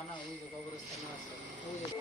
থানা ওই যে কবরস্থান আছে ওই যে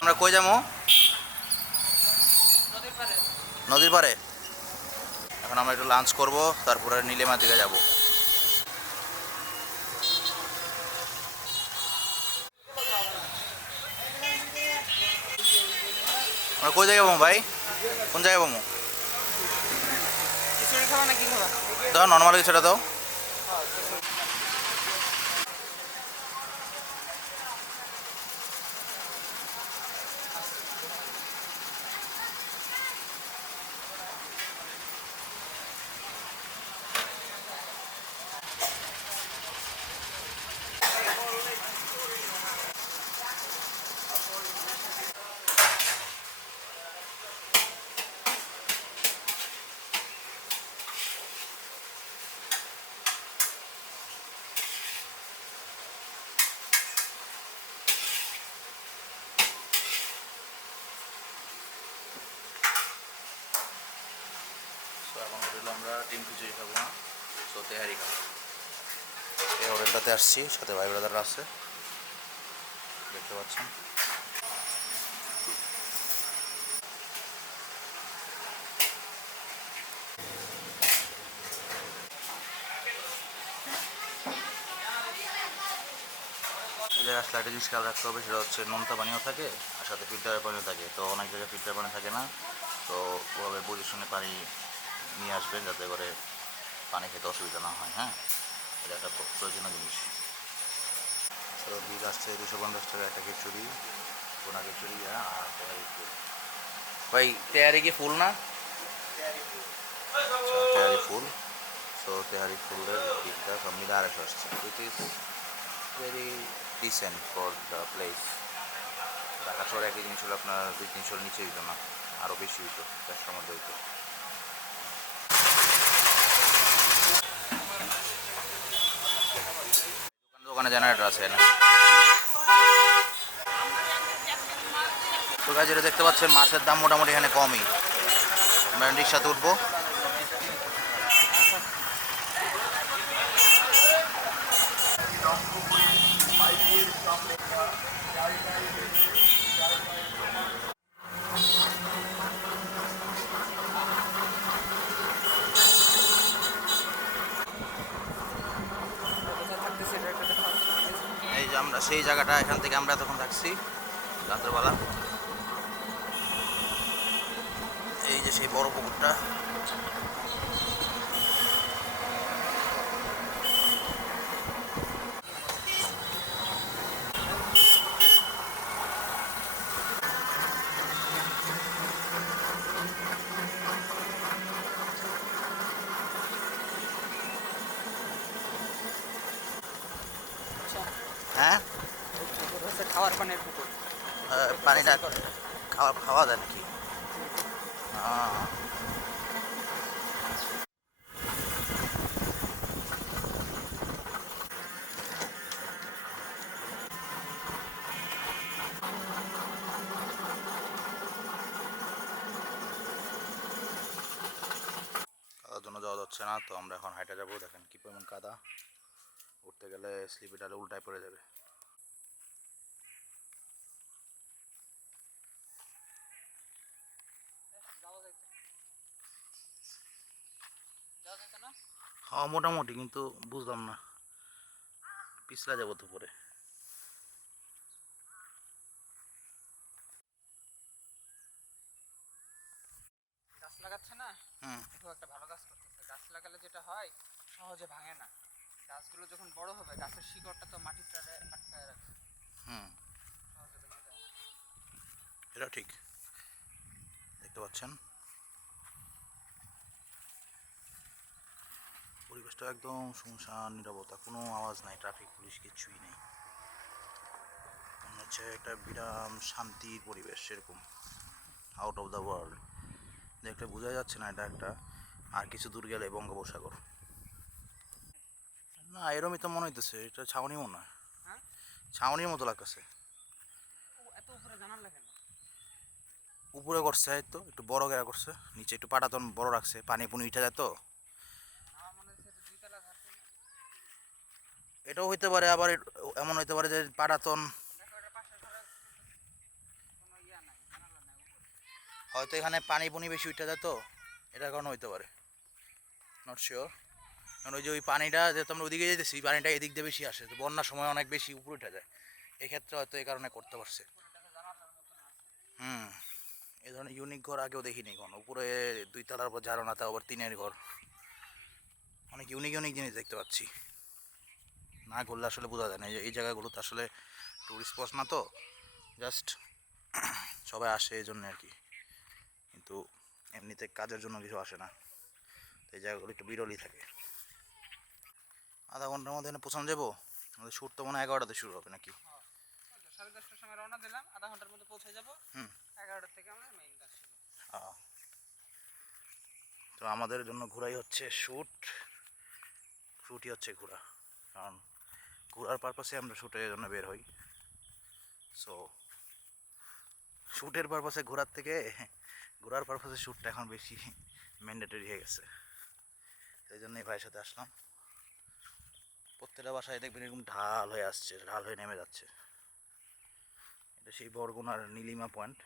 আমরা কই যাবো? নদীর পাড়ে। নদীর পাড়ে। এখন আমরা একটু লাঞ্চ করব, তারপরে নীলিমার দিকে যাব। আমরা কই জায়গায় যাবো ভাই? কোন জায়গায় যাবো? খিচুড়ি খাবা না কি খাবা? দাও নর্মাল কিছুটা দাও। হ্যাঁ খিচুড়ি। তো এখন হোটেলে আমরা ডিম খিচুড়ি খাবো না, তো তেহারি খাবো। এই হোটেলটাতে আসছি, সাথে ভাই ব্রাদাররা আছে, দেখতে পাচ্ছেন। এই জায়গায় আসলে একটা জিনিস খেয়াল রাখতে হবে, সেটা হচ্ছে নোনতা পানিও থাকে আর সাথে ফিল্টারের পানিও থাকে। তো অনেক জায়গায় ফিল্টার পানি থাকে না, তো ওভাবে বুঝে শুনে পানি নিয়ে আসবেন যাতে করে পানি খেতে অসুবিধা না হয়। হ্যাঁ, এটা একটা প্রয়োজনীয় জিনিস। তো বিল আসছে 250 টাকা একটা খিচুড়ি, পোনা খিচুড়ি আর তেহারি ফুল। ভাই তেহারি কি ফুল না? আচ্ছা তেহারি ফুল। সো তেহারি ফুলের বিলটা সব মিলে 250 আসছে, which is very dissent for the place. Dhaka শহরে একই জিনিস হলো আপনার 200-300 নিচে হইতো না, আরও বেশি হইতো, 400-র মধ্যে হইতো। দোকানে জেনারেটর আছে না। তো গাছ যেটা দেখতে পাচ্ছেন, মাছের দাম মোটামুটি এখানে কমই। আমরা রিক্সাতে উঠবো। কোথায় থাকতেছে এটা একটা দেখা। এই যে আমরা সেই জায়গাটা, এখান থেকে আমরা তখন থাকছি রাত্রেবেলা। এই যে সেই বড় পুকুরটা, আচ্ছা হ্যাঁ এই পুকুর হচ্ছে খাওয়ার পানির পুকুর। পানিটা খাওয়া খাওয়া যায় নাকি? কাদার জন্য যাওয়া যাচ্ছে না, তো আমরা এখন হাইটে যাবো। দেখেন কি পরিমাণ কাদা, উঠতে গেলে স্লিপে ডালে উল্টায় পড়ে যাবে। যাওয়া যাইতে না? মোটামুটি, কিন্তু বুঝলাম না, পিছলা যাবো তো পরে। গাছ লাগাচ্ছে না, হুম খুব একটা ভালো কাজ করতেছে। গাছ লাগালে যেটা হয়, সহজে ভাঙে না। গাছগুলো যখন বড় হবে, গাছের শিকড়টা তো মাটির সাথে আটকায় রাখে, হুম, সহজে ভেঙে যায় না। এটা ঠিক। দেখতে পাচ্ছেন পরিবেশটা একদম শুনশান, নীরবতা, কোনো আওয়াজ নাই, ট্রাফিক পুলিশ কিচ্ছুই নেই। মনে হচ্ছে একটা বিরাম শান্তির পরিবেশ, সেরকম আউট অফ দ্য ওয়ার্ল্ড। দেখতে বোঝা যাচ্ছে না এটা একটা, আর কিছু দূর গেলে বঙ্গোপসাগর। না, এরমই তো মনে হইতেছে, এটা ছাউনি মনে হয়, হ্যাঁ, ছাউনির মতো লাগতেছে। এত উপরে জানালা কেন? উপরে করছে এই তো একটু বড় গেরা করছে, নিচে একটু পাটাতন বড় রাখছে, পানি পুনি উঠে যায় তো। আমার মনে হচ্ছে এটা দুইতলা ঘর তো। এটাও হইতে পারে, আবার এমন হইতে পারে যে পাটাতন দেখো, এটা পাশের ঘরে কোনো ইয়া নাই, জানালা নাই উপরে। হয়তো এখানে পানি পুনি বেশি উঠে যায় তো, এটার কারণে হইতে পারে, নট শিওর। কারণ ওই যে ওই পানিটা যেহেতু আমরা ওদিকে যেতেছি, পানিটা এদিক দিয়ে বেশি আসে, তো বন্যার সময় অনেক বেশি উপরে উঠে যায়, এক্ষেত্রে হয়তো এই কারণে করতে পারছে। উপরেটা তো জানালার মতো আছে। হুম, এই ধরনের ইউনিক ঘর আগেও দেখিনি কোনো, উপরে দুই তলার উপর ঝাড়না, তাও আবার টিনের ঘর, অনেক ইউনিক ইউনিক জিনিস দেখতে পাচ্ছি। না ঘুরলে আসলে বোঝা যায় না, এই জায়গাগুলোতে আসলে টুরিস্ট স্পট না তো, জাস্ট সবাই আসে এই জন্য আর কি, কিন্তু এমনিতে কাজের জন্য কিছু আসে না, তো এই জায়গাগুলো একটু বিরলই থাকে। আধা ঘন্টার মধ্যে এখানে পৌঁছানো যাবো? আমাদের শ্যুট তো মনে হয় 11টাতে শুরু হবে নাকি? হ্যাঁ, 10:30টার সময় রওনা দিলাম, আধা ঘন্টার মধ্যে পৌঁছে যাবো। হুম। 11টার থেকে আমরা মেইন কাজ শুরু। আহ, তো আমাদের জন্য ঘোরাই হচ্ছে শ্যুট, শ্যুটই হচ্ছে ঘোরা, কারণ ঘোরার পারপাসে আমরা শ্যুটের জন্য বের হই। সো শ্যুটের পারপাসে ঘোরার থেকে ঘোরার পারপাসে শ্যুটটা এখন বেশি ম্যান্ডেটরি হয়ে গেছে, এই জন্যই ভাইয়ের সাথে আসলাম। প্রত্যেকটা বাসায় দেখবেন এরকম ঢাল হয়ে আসছে, ঢাল হয়ে নেমে যাচ্ছে। এটা সেই বরগুনার নীলিমা পয়েন্ট।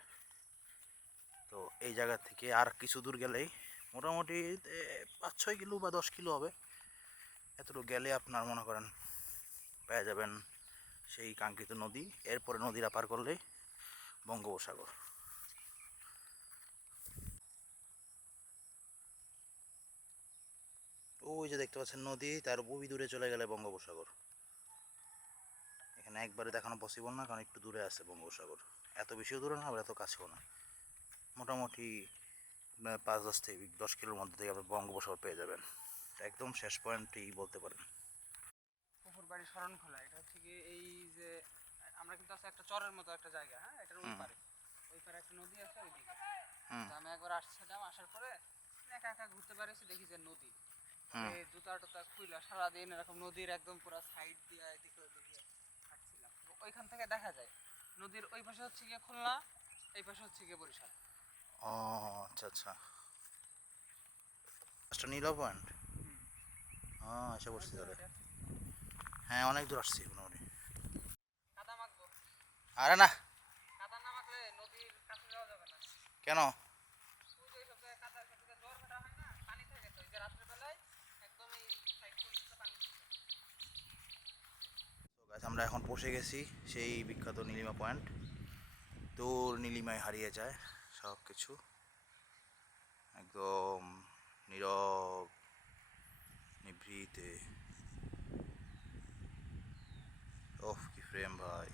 তো এই জায়গা থেকে আর কিছু দূর গেলেই মোটামুটি 5-6 কিলো বা 10 কিলো হবে, এতটুকু গেলে আপনার মনে করেন পেয়ে যাবেন সেই কাঙ্ক্ষিত নদী। এরপরে নদীরা পার করলেই বঙ্গোপসাগর। ওই যে দেখতে পাচ্ছেন নদী, তার ওই দূরে চলে গেলে বঙ্গোপসাগর। এখানে একবারে দেখানো পসিবল না, কারণ একটু দূরে আছে বঙ্গোপসাগর, এত বেশিও দূরে না আবার এত কাছেও না, মোটামুটি 5-10 থেকে 10 কিলোর মধ্যে থেকে আপনি বঙ্গোপসাগর পেয়ে যাবেন, একদম শেষ পয়েন্টই বলতে পারেন। পুকুর বাড়ি শরণখোলা, এটা হচ্ছে গিয়ে এই যে আমরা কিন্তু আছে একটা চরের মতো একটা জায়গা, হ্যাঁ, এটার ওই পারে, ওই পারে একটা নদী আছে ওইদিকে। হুম তো আমি একবার আসছিলাম, আসার পরে একা একা ঘুরতে পারছি, দেখি যে নদী, হুম। পরে জুতা টুতা খুইলা সারাদিন এরকম নদীর একদম পুরো সাইড দিয়ে এদিকে ওদিকে হাঁটছিলাম। ওইখান থেকে দেখা যায় নদীর ওই পাশে হচ্ছে গিয়ে খুলনা, এই পাশে হচ্ছে গিয়ে বরিশাল। ও আচ্ছা আচ্ছা, একটা নীলা পয়েন্ট। হ্যাঁ, এসে অনেক পড়ছি দূর তাহলে। আছে। হ্যাঁ, অনেক দূর আসছি মোটামুটি। কাদা মাখবো, আরে না। কাদা না মাখলে নদীর কাছে যাওয়া যাবে না। কেন? ওই যে এইসব জায়গায় কাদা, এসব জায়গায় ঝর্ণা হয় না, পানি থাকে তো, এই যে রাত্রেবেলায় একদম এই সাইড পর্যন্ত পানি থাকে। তো guys, আমরা এখন পৌঁছে গেছি সেই বিখ্যাত নীলিমা পয়েন্ট। দূর নীলিমায় হারিয়ে যায় সব কিছু, একদম নীরব নিভৃতে। ওফ কি ফ্রেম ভাই!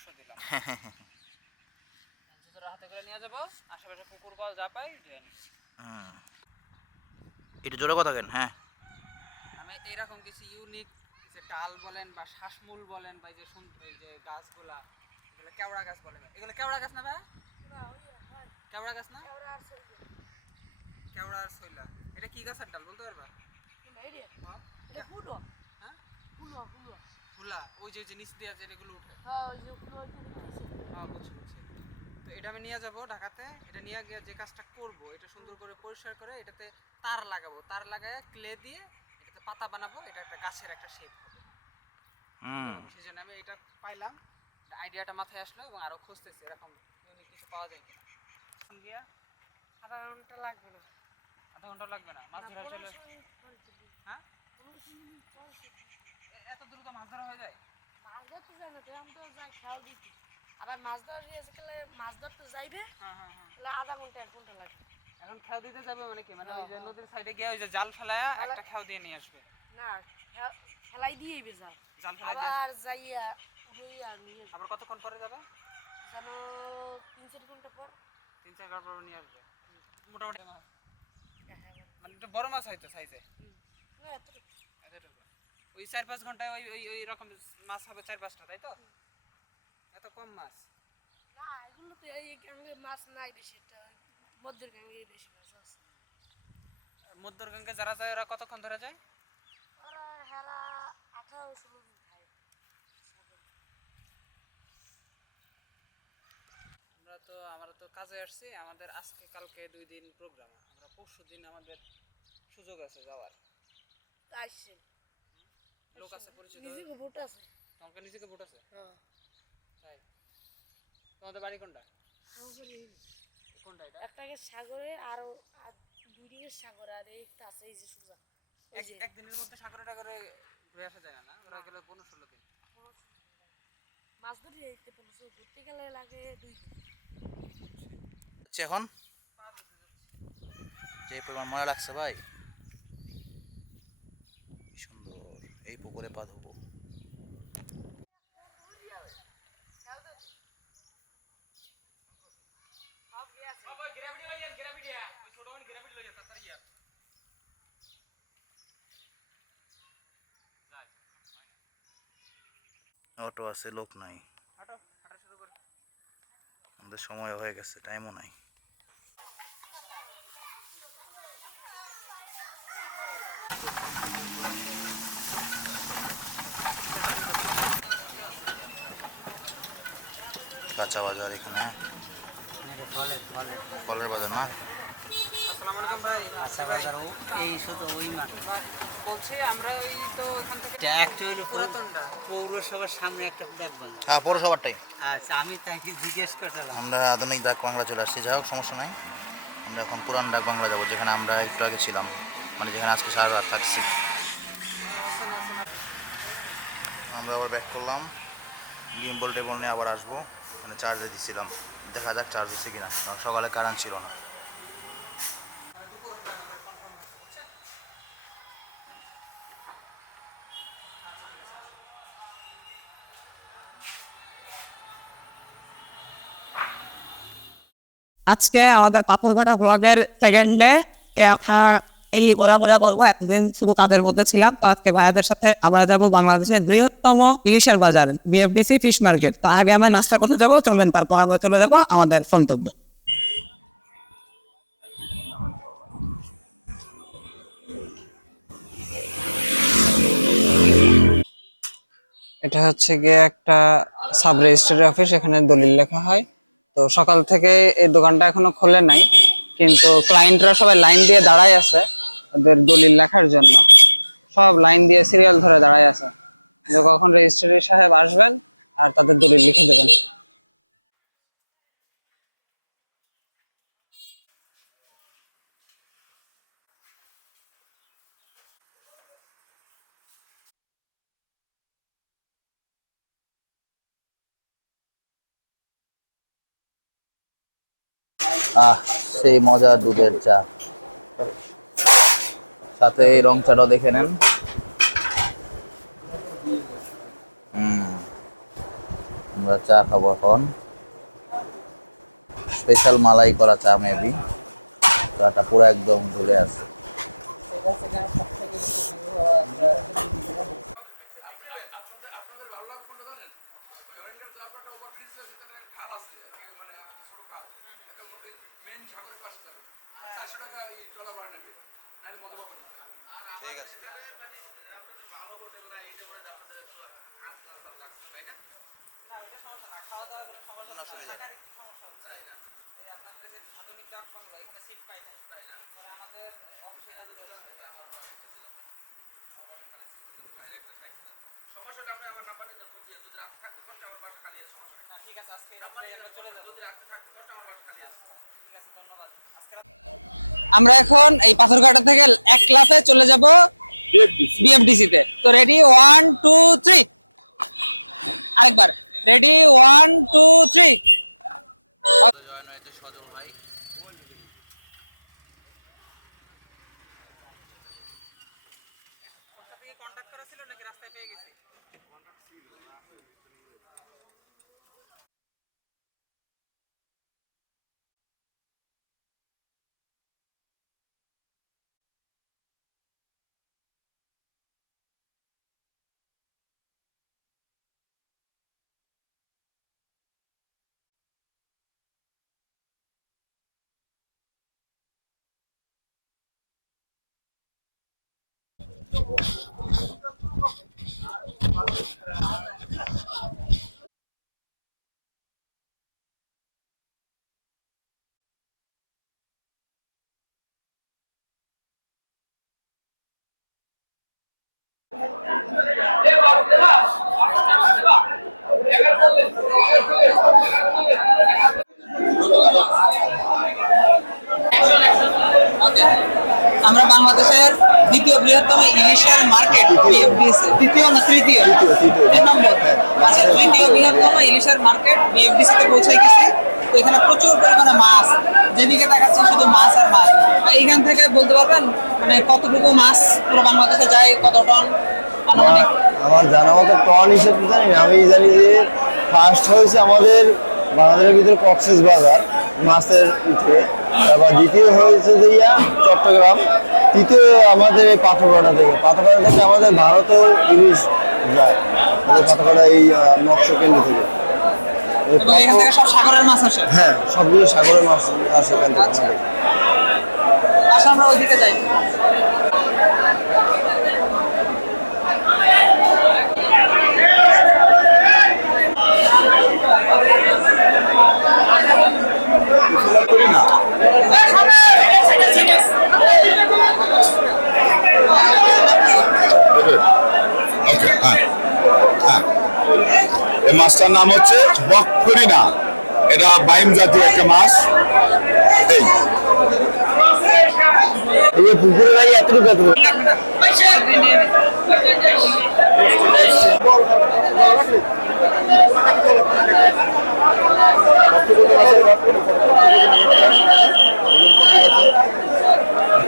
পরামর্শ দিলাম। তোরা হাতে করে নিয়ে যাবো, আশেপাশে পুকুর কল যা পাই ধুয়ে নিই। একটু জোরে কথা কেন? হ্যাঁ, আমি এরকম কিছু ইউনিক যে ডাল বলেন বা শ্বাসমূল বলেন বা এই যে গাছগুলা, এগুলো কেওড়া গাছ বলে, এগুলো কেওড়া গাছ না? বা কেওড়া গাছ না? কেওড়া আর শৈলা, এটা কি গাছের ডাল বলতে পারবা? হ্যাঁ, ফুলা, ওই যে নিচ দিয়ে যেগুলো উঠে। হ্যাঁ, বুঝছি। তো এটা আমি নিয়ে যাব ঢাকাতে। এটা নিয়ে গিয়ে যে কাজটা করব, এটা সুন্দর করে পরিষ্কার করে এটাতে তার লাগাবো, তার লাগায় ক্লে দিয়ে এটাতে পাতা বানাবো, এটা একটা গাছের একটা শেপ হবে। সেই জন্য আমি এটা পাইলাম, আইডিয়াটা মাথায় আসলো এবং আরো খুঁজতেছি এরকম কিছু পাওয়া যায় গিয়া। আধা ঘন্টা লাগবে না? আধা ঘন্টা লাগবে না? মাছ ধরা চলে? হ্যাঁ, এত দ্রুত মাছ ধরা হয়ে যায়? আবার মাছ ধরা মাছ ধরতে যাইবে, আধা ঘন্টা 1 ঘন্টা লাগবে। এখন খেয়াও দিতে যাবে মানে কি, মানে ওই যে নদীর সাইডে গিয়ে ওই যে জাল ফেলায়া একটা খেয়াও দিয়ে নিয়ে আসবে? না, ফেলাই দিয়েই বেজাল, জাল ফেলাই দিয়ে আর যাইয়া হইয়া নিয়ে আবার কতক্ষণ পরে যাবে? যেন 3-4 ঘন্টা পর 3-4 ঘন্টা পর নিয়ে আসবে মোটামুটি। মাছ মানে একটু বড় মাছ হয়তো সাইজে? ওই 4-5 ঘন্টায় ওই ওই ওই রকম মাছ হবে 4-5টা, তাই তো? এত কম মাছ? না, এগুলো তো এই গাঙ্গে মাছ নাই বেশি, মধ্যের গাঙ্গে বেশি মাছ আছে। মধ্যর গঙ্গে যারা যায় ওরা কতক্ষণ ধরে যায়? আমরা তো কাজে আসছি, আমাদের আজকে কালকে 2 দিন প্রোগ্রাম, আমরা পরশু দিন আমাদের সুযোগ আছে যাওয়ার। আসছে লোক আছে পরিচিত? নিজেকে ভোট আছে। তোমাকে নিজেকে ভোট আছে? হ্যাঁ। তাই? তোমাদের বাড়ি কোনটা? কোনটা এটা? একটা সাগরে আর 2 দিকের সাগর, আর এই আছে এই যে সুজা। একদিনের মধ্যে সাগরটা করে ঘুরে আসা যায় না? না গেলে 15-16 দিন। মাছ ধরে ঘুরতে গেলে লাগে 2 এখন যে পরিমাণ মজা লাগছে ভাই, কি সুন্দর। এই পুকুরে পা ধোবো। অটো আছে, লোক নাই, আমাদের সময় হয়ে গেছে, টাইমও নাই। কাঁচা বাজার এখানে, ফলের বাজার না? আসসালামু আলাইকুম ভাই। এই শুধু ওই মাঠ, বলছি আমরা এই তো এখান থেকে এটা একটা হলো পুরাতনটা। পৌরসভার সামনে একটা দেখবেন। হ্যাঁ, পৌরসভারটাই। আচ্ছা, আমি তাকে জিজ্ঞেস করছিলাম। আমরা আধুনিক ডাক বাংলা চলে আসছি, যাই হোক সমস্যা নাই। আমরা এখন পুরান ডাক বাংলা যাবো, যেখানে আমরা একটু আগে ছিলাম, মানে যেখানে আজকে সারা রাত থাকছি। আমরা আবার ব্যাক করলাম, গিম্বল টেবল নিয়ে আবার আসবো। মানে চার্জে দিচ্ছিলাম, দেখা যাক চার্জ হচ্ছে কিনা, কারণ সকালে কারেন্ট ছিল না। আজকে আমাদের পাথরঘাটা ব্লগের সেকেন্ডে এই বলা বলবো, একদিন শুধু কাজের মধ্যে ছিলাম। তো আজকে ভাইয়াদের সাথে আমরা যাবো বাংলাদেশের বৃহত্তম ইলিশের বাজার, বিএফডিসি ফিশ মার্কেট। তো আগে আমরা নাস্তা করতে যাবো, চলবেন, তারপর আমরা চলে যাবো আমাদের গন্তব্য। এটা হচ্ছে গিয়ে একটা সাব রেজিস্ট্রারি অফিস, এখানে দলিল লেখা হয়। তো সকাল থেকে এই দোকানটা এখনো খোলে নাই, কিন্তু ক্লায়েন্টরা সবাই লাইন দিয়ে দাঁড়ায় আছে ওদের দলিল লেখার জন্য। সব লাইন দিয়ে সিরিয়াল ধরে দাঁড়ায় আছে, যে কখন রেজিস্ট্রারি সাহেব আসবেন আর তাদের দলিল লিখে দেবেন। সেই মজার দুধের চা, সাথে এই রং চাটাও দেখে নেন। আমরা আমরা চা খাবো এখন, স্পেশাল মালাই করা চা মেবি। চাটা পুরো একদম ঢুলে আছে। না ওইটা সমস্যা না, খাওয়া দাওয়ার কোনো সমস্যা না, থাকার একটু সমস্যা হচ্ছে। এই আপনাদের যে আধুনিক ডাক বাংলো এখানে সিট পাই নাই, পরে আমাদের অফিসে কাজ করছে। সমস্যাটা আমরা আমার নাম্বারে ফোন দিয়ে যদি রাত থাকতে পারছে আমার বাসা খালি আছে, না ঠিক আছে আজকে রাতে আমরা চলে যাব, যদি রাত থাকতে পারছে আমার বাসা খালি আছে। ঠিক আছে ধন্যবাদ। আজকে আমরা এখন এই পাথরঘাটা থেকে এক ক্লাসে চলে যাব বিএফডিসি তে। তো রেডি 1 2 3, আরেকবার রেডি 1 2 3। জয়েন হয়েছে সজল ভাই। কন্টাক্ট করা ছিল নাকি রাস্তায় পেয়ে গেছি? আমরা বাংলাদেশের দ্বিতীয় বৃহত্তম ইলিশের মার্কেট বিএফডিসি, তৃতীয় না তৃতীয়, তিন নম্বর, আচ্ছা তৃতীয় বৃহত্তম ইলিশের মার্কেট বিএফডিসি তে পৌঁছে গেছি। তো এখানে প্রচুর পরিমাণে মাছ, যেদিকে দেখাচ্ছি শুধু মাছ আর মাছ। এইখান থেকে বলতে পারবেন মানে কতটুকু মাছ পুরো বাংলাদেশে যায়, কত টন আনুমানিক? আমার জানা মতো টন হিসেবে জানি না, আমি জানি যে ফার্স্ট হয়েছে আমাদের বাংলাদেশের ভিতরে কক্সেস বাজার মাছের উঠে, তারপর দ্বিতীয় হয়েছে যে চট্টগ্রাম, তৃতীয় আমাদের এই পাথরঘাটা থেকে। পাথরঘাটা থেকে আমাদের ভারতেও ইলিশ যায়, আমাদের পাথরঘাটা এই মৎস্য কেন্দ্র থেকে। এবং এখান থেকে সব সাগরের মাছ আসে? হ্যাঁ, সবগুলো সাগরের মাছ আসে এখান থেকে আচ্ছা। আমাদের। আচ্ছা আমরা ওইদিকে যাই। ওকে, হ্যাঁ হ্যাঁ, এই মাছটার নাম হচ্ছে বকফরিনা। এটা বাইম জাতীয় একটা মাছ। এই এই পুকুরে গাড়ি এতটুকু এতটুকু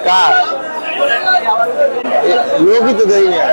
কার লোকই তো দেয় না।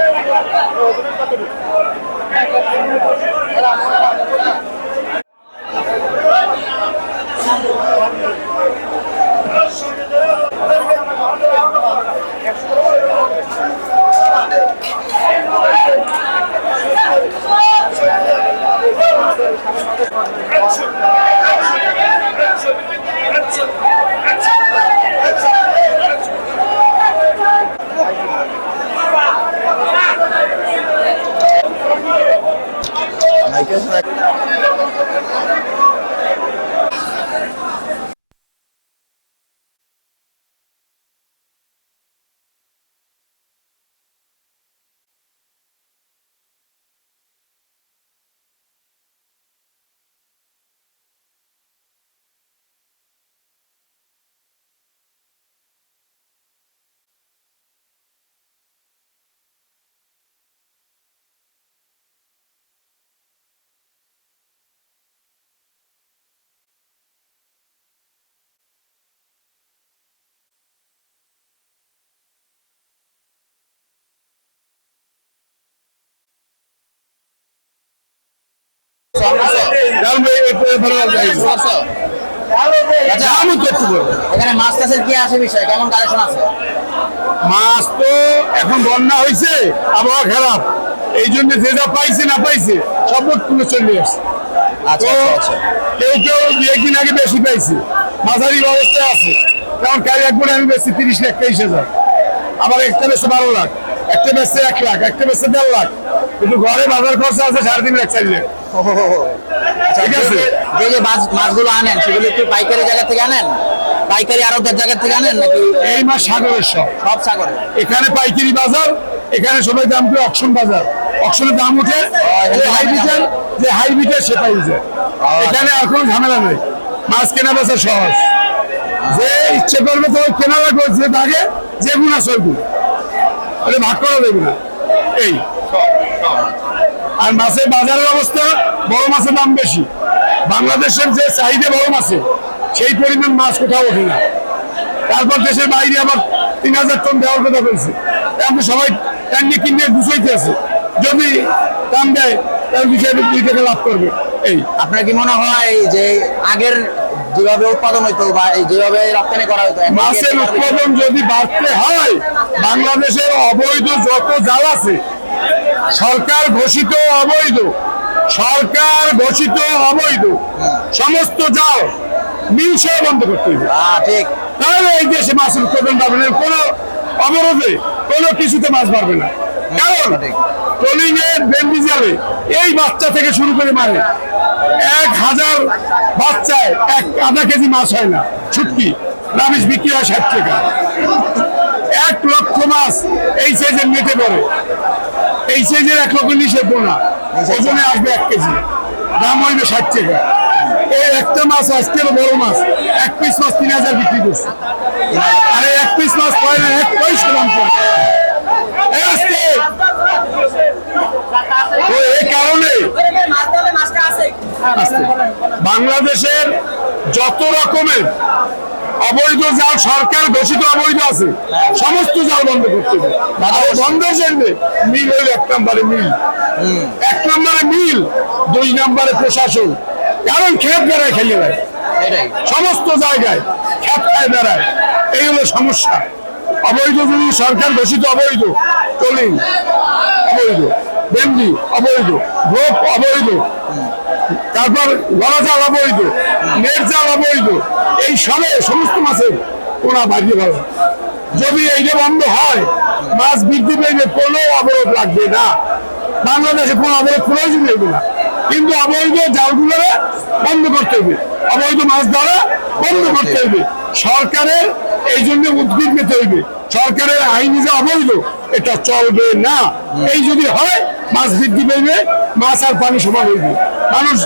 So, এখানে মাছ টাছের কি আছে বিষয়, কেমন কালেকশন আছে? মাছ তো এখন বন্যা হয়েছে, আবহাওয়া খারাপ, এই জন্য যে যা পাইছে না পাইছে সব তুলে চলে আসছে। আচ্ছা তো আচ্ছা কেউ কেউ একদিন আগে বেশি পাইছে, মাঝারি অবস্থায় আছে। যেমন কাল একবার আমি বেশি 30 লাখ 23,000, আবার একটা বেশি 12 লাখ, একটা বেশি 1 লাখ, একটা বেশি 1.5 লাখ, কিন্তু ঘরে বাজার খরচা আছে 3.5 লাখ 4 লাখ। আচ্ছা, ঠিক আছে। যে যে মাছগুলো আনেন সেগুলো একটু পাইকারি জায়গা থেকে আনেন, পাইকারি আড়তদার জায়গা থেকে আনেন নাকি এই মাছ সাগরের সব সব সাগরে? এখানে পাইকারি বাজার, এখানে সবাই দাম করে অকশন বাজার, অকশনের দাম উঠে যে হাইব্রিডের সে পাই যায়। এখানে আর কোনো ঝামেলা নেই, মাছ কেনা বেচা সহজ, যে ইচ্ছে করবে তো ওই কেনা লাগবে, যে দাগে যে গুণ আছে ওই গুণ, ওটা ভাগ করা দেবে না। এই আর মাছের বাজারের অবস্থা, বড় মাছের দাম বেশি, বাংলাদেশের যে চাহিদা বড় মাছের সেই পরিমাণ মাছ কোথাও ওঠে না। তারপর দেশের বাইরে আবার 3,000 টন দেওয়ার কথা বলছে, এখন তো সবাই টাইনে কিনে গুছাইতে আছে, যদি দাম দেয় তাহলে 2 টাকা লাভ করবে। এই আপনার কি মনে হয় যে আগের যেভাবে উৎপাদন হইতো বা এই যেভাবে রপ্তানি করা হতো, এখন কি মাছের এর থেকে আরো বেশি? উৎপাদন যদি বাড়তে হয়, বাংলাদেশের অবৈধ যত জাল আছে, সরকার ঘোষিত অবৈধ, সরকার ঘোষিত অবৈধ সমস্ত জাল মিলসহ বন্ধ করতে হবে। ঠিক। তাহলে এই দেশে মাছের উৎপাদন বাড়বে না, কোনো অবরোধে কোনো কিছুতে মাছ বাড়বে না। কারণ ট্রলিং এর বেন্ডি জালে এই বাচ্চা থেকে শুরু করে মারে 1000 বাচ্চায় আধা কেজি মাছ হয় না, ছুটকি রাবিশ বিক্রি হয় 60 টাকা। 1 লক্ষ মাছ এই সাইজের নেটে পড়ে, এই সাইজের 1 লক্ষ নিষেধ পোনা ওজনে আসবে 1 কেজি, দাম হইবে 60 টাকা। এই একটা মাছ আজকের বড় মাছ 1 পিস মাছ 3,000 বিক্রি করছে, আর 1 পিস মাছ হয় না 1 পয়সা দাম করে। তো এই কারণে বাংলাদেশের যত রকমের অবৈধ জাল সরকার ঘোষিত অবৈধ আছে, সমস্ত জাল বন্ধ করতে হবে। বন্ধের জন্য মিল হইল 1 নম্বরে মিল, 1 নম্বরে মিল, 2 নম্বরে প্রশাসন। কারণ খেত বেড়ায় খেলে দেয়, সমস্ত জায়গায় খেত খায় বেড়ায়, এই হলো সমস্যা। অবৈধ যদি সরকার ঘোষিত অবৈধ, ট্রলিং অবৈধ, বেন্ডি অবৈধ, ভোগ অবৈধ, তারপর গলা জাল অবৈধ, নেট জাল অবৈধ, এই সমস্ত মাছের পোনা বাড়িয়ে ভালো। যদি এইটা বন্ধ হয়, মাছ বৃদ্ধি পেয়ে কোনো অবরোধ লাগবে না, বাংলাদেশে কোনো অবরোধ প্রয়োজন নেবে না। কিন্তু অবৈধ জালগুলো বন্ধ করতে হবে, অবৈধ মাছ ধরা বন্ধ করতে হবে। সরকারের এই জন্য উদ্যোগ নিতে হইবে, সরকারের আইনি যে অবৈধ এটা চলবে না। এই যদি হয়, মাছ বৃদ্ধি পাইবে, মাছ আর পানি সমান হইবে, মানুষ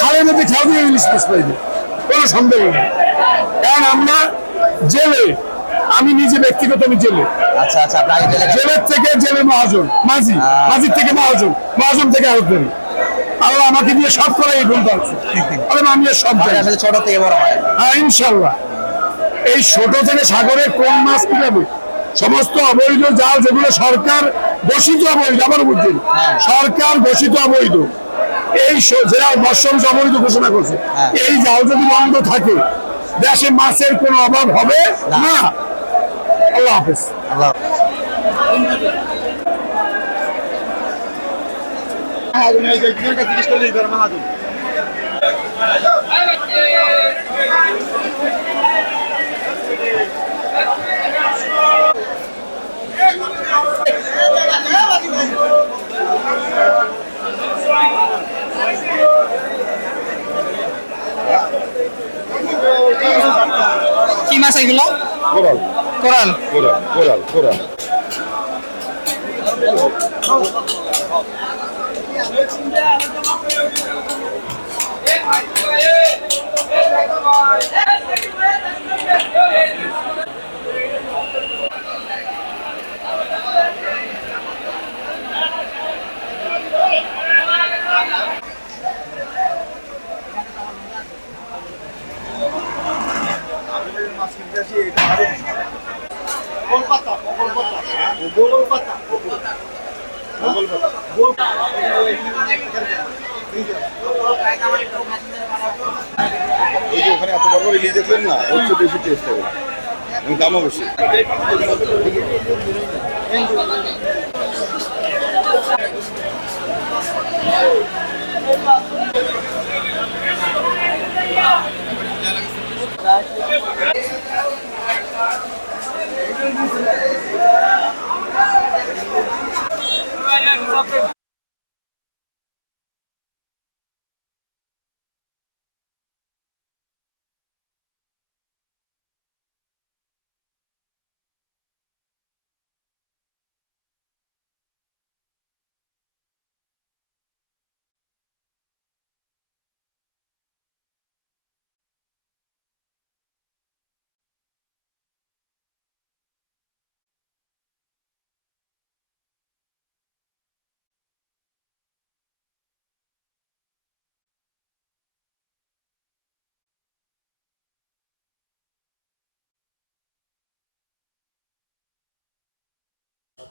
খালের মধ্যে খেয়াল দিয়ে ইলিশ মাছ পাইবে, কোনো সন্দেহ নেই। কারণ আমরা জেলে, আমি নিজে ব্যক্তিগত আমি জেলে, আচ্ছা আচ্ছা, আপনার জেলের থেকে জেলে মহাজন, মাঝি, মাঝির থেকে মহাজন, মহাজন থেকে আরো করি। আল্লাহ আমাকে দিয়ে সব করে এই বলতে আছে, আমি সব জানি। আসলে ছোট থেকে বড় হয়। হ্যাঁ, ইনশাল্লাহ। এই ছোট থেকে সাগরে কোন মাছ কিভাবে সমস্ত অবৈধ জাল যেগুলো সরকার ঘোষিত অবৈধ, আবার বুঝছেন, সরকার ঘোষিত অবৈধ, এই যারা মৎস্য অবৈধ ঘোষণা করছে, এই জাল যদি বন্ধ থাকে, দেশে মাছের কোনো অভাব হবে না। আল্লাহ হাফেজ। আল্লাহ। কি মাছ এগুলো? কোরাল, কোরাল। কোরাল, কোরাল, কোরাল। গোল পাতা ইলিশ দেখলেন না, ওর চেয়ে বেশি টেস্ট হবে এবং দামও বেশি।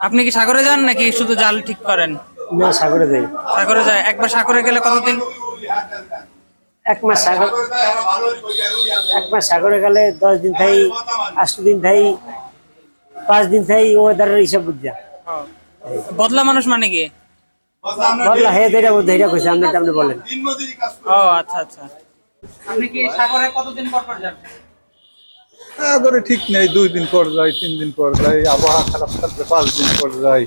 আপনি কি সাগরে যান নাকি শুধু জাল ঠিক করেন? না, সাগরে যাই। সাগরে যায়। একবার সাগরে গেলে কতদিন? 1 মাস সাগরে গেলে 10 দিন থাই, 8 দিন থাই, 5 দিন থাই, ওয়েদারের হিসাব বুঝা। বদলা মানুষ মানে কি? বললা হে যেটা বুঝা এটা কইছে, আপনি বলেন। ও আচ্ছা আচ্ছা। আপনি কি সাগরে কতদিন পর পর যান? সাগরে ঠিক নেই, 2 দিন পর যাই, 3 দিন পর যাই, আবহাওয়া খারাপ থাকলে 5 দিন পর যাই।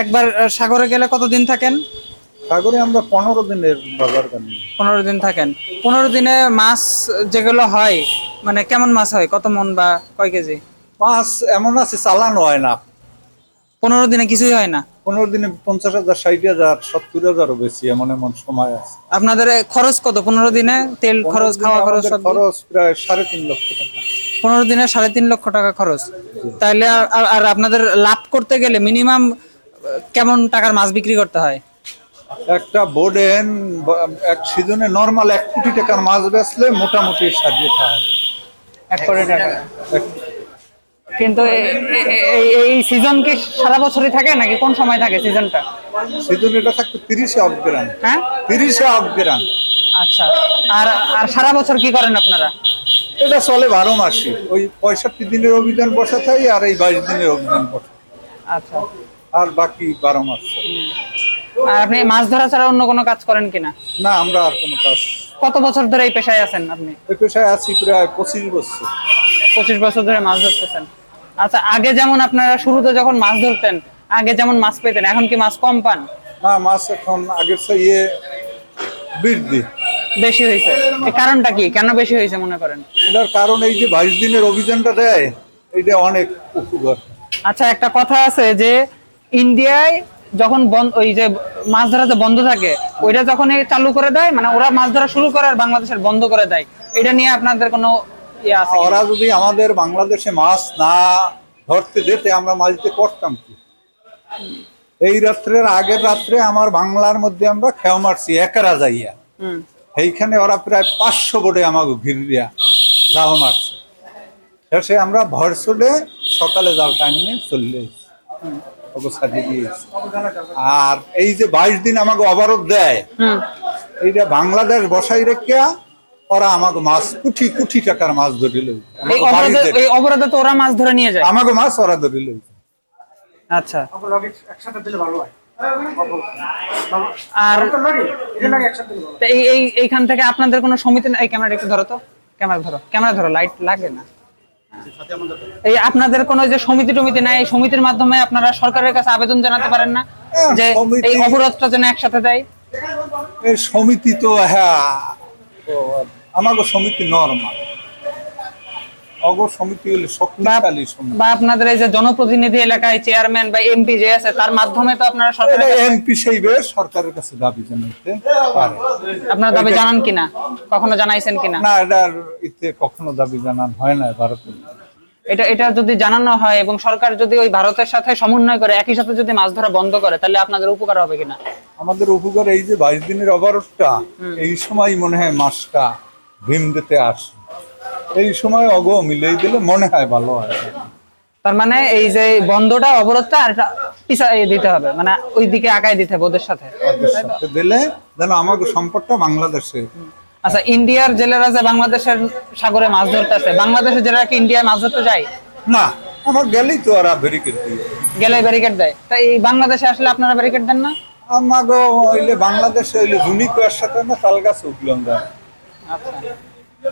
একবার সাগরে গেলে কতদিন থাকেন? সাগরে আমরা 15 দিনের বাজার করি। 15 দিন থাকেন। 15 দিনে মাছ যেগুলো হয় মানে কেমন মাছ হয়, কত মন বা কয় কেজি? মাছ এমন আছে চালানো হয় না। 15 দিনে কিছুই হয় না? 15 দিনে 50,000, 60,000, 70,000ও বেশি, এমন এমন সময় আছে। আপনাদের খরচ কত 15 দিনে? তেল খরচ, খাওয়া খরচ সব? খরচ প্রায় 3.5 লক্ষ টাকা। 15 দিনে 3.5 লক্ষ টাকা খরচ। তাইলে আর আপনাদের লাভ করতে গেলে মিনিমাম কেমন টাকার মাছ বিক্রি করতে হয়? একটা বোর্ডেন এক সিজনে নরমাল 1 কোটি টাকার মাছ বেচলে মোটামুটি সাজিয়ে থাকে 1 কোটি টাকা। কিন্তু এই সিজন কি সারা বছরই থাকে নাকি কোন সময় থাকে সিজনটা? সিজন এটা থাকতো 30 অগ্রাম। হ্যাঁ, 30 অগ্রাম। আচ্ছা। আর আর সারা বছর কি করেন আপনারা? এটা চলে 12 মাসই। ওই 65 দিনের অভিযান বসা থাকে আর এই 22 দিনের অভিযান বসা। আচ্ছা। আর বাকি 12 মাস। আর আপনি মাছ ধরা ছাড়া অন্য কোনো কাজ করেন কিনা? না, আমরা আর কোনো কাজ। কত বছর ধরে এই পেশায় আছেন আপনি? এই পেশায় আছি প্রায় 25 বছর। 25 বছর ধরে মাছ ধরতেছেন। আচ্ছা, আগে যেমন আপনারা শুরুতে যখন মাছ ধরতেন, আগে যেমন মাছ পেতেন, এখন কি মাছ কম পান? না, মাছ এখন আগের চেয়ে বৃদ্ধি বেশি হয়েছে। এই কারণটা কি, কেন বেশি হয়েছে মনে করেন? এটার কারণ এই যে 22 দিনের অভিযানটা দেয়, এটা অনেক উপকার। আচ্ছা, একটা কথা আছে যে ইন্ডিয়ায় যখন ওই যে মাছ ধরাতে বন্ধ থাকে, ওইটা যখন চালু করে দেয়, মানে ওরা মাছ ধরা শুরু করে আর বাংলাদেশের বন্ধ করে দেয়, এটা নিয়ে আপনাদের কোনো ইয়ে আছে? ওরা যদি আমাদের বাংলাদেশে মাছ না ধরতে দিতে, আমরা মাছ দিতে করতাম কি? এই রাত্রের আগের রাত্রে আমার বাংলার মধ্যে আমরা খেয়া মারছি একারা যাইয়া। এইখানে ওরা প্রায় 500 বোটে আমাকে ঘিরিয়া জাল মারছে। শেষে আমরা ভর চলে সকালে জাল টানিয়ে চলে এসেছি, ওকে সাজিয়ে দিয়েছি। আর এই যে 22 দিন আমাকে অবরোধ দেয়, এইটা বাংলাদেশ বসাই রেখে ওরা আমাকে মাছ কোটি কোটি টাকার মাছ ধরে লই। এই অবরোধে তো ওরা মাছ ধরে নিয়ে যায়, আমাকে মাছ ওরা ধরে লই। আচ্ছা। আর এইখান থেকে আপনাদের কোনো সমিতি? এই ক্যামেরা একটু ধরো তো, ক্যামেরা ধরো, লাইট লাগে না। এই আপনাদের কোনো যে সমিতি টমিতি নাই, এই সমিতির মাধ্যমে আপনারা সরকারের কাছে আবেদন জানাতে পারেন না যে এই অবরোধটা যেন একসাথে দেয়? এই সমিতি তো হ্যাঁ, আমাকে সমিতি নরমাল, অগর সমিতি হলে শক্তিশালী সমিতি। বা আপনাদের এই যে জনপ্রতিনিধি এলাকায় চেয়ারম্যান বা এমপি যে আছে, তার মাধ্যমে তো আপনারা সরকারের এমপি সেইবে সরকারের কাছে দাবি জানাইতে পারে। আপনারা দাবি জানান কিনা, কখনো জানাইছেন কিনা? না, এটার ইতে কখনো দাবি জানান হয় না ভারতে। এটা যদি জানানো হয় এবং সরকার যদি ওই ভারতের সাথে সমন্বয় করে একই সাথে যদি মাছ ধরা বন্ধ করে, তাহলে আপনাদের উপকার হবে কিনা? আমাদের উপকার এই যে 22 দিনের অবরোধটা, এই সময় মনে হয় মাছটা ভীম দিতে আসে, এই সময় অগো মিলেই দিলে মনে হয় ভালো হয়। তার মানে এই যে বন্ধটা, অবরোধটা আর পিছাই দিতে হবে, মানে ওই দিকে আগায় দিতে হবে ওদের সাথে দিলে যেন আমাকে সম্পদটা বাংলাদেশে আচ্ছা, ইন্ডিয়ার জেলেরা যে বাংলাদেশের সাগরে মাছ ধরতে আসে, বাংলাদেশের জেলেরা কি ইন্ডিয়ায় মাছ ধরতে যায়? না, আমার গেলেই তো ওরা ব্যারিকেড দিয়ে গেলে ব্যারিকেড দেয়, তাই এই বাংলাদেশে আসলে আপনারা ব্যারিকেড দেন না? আমাগো হইলে বাংলাদেশে হইলে জুনিকোর সাথে না তালগাছ উঠলাম যায়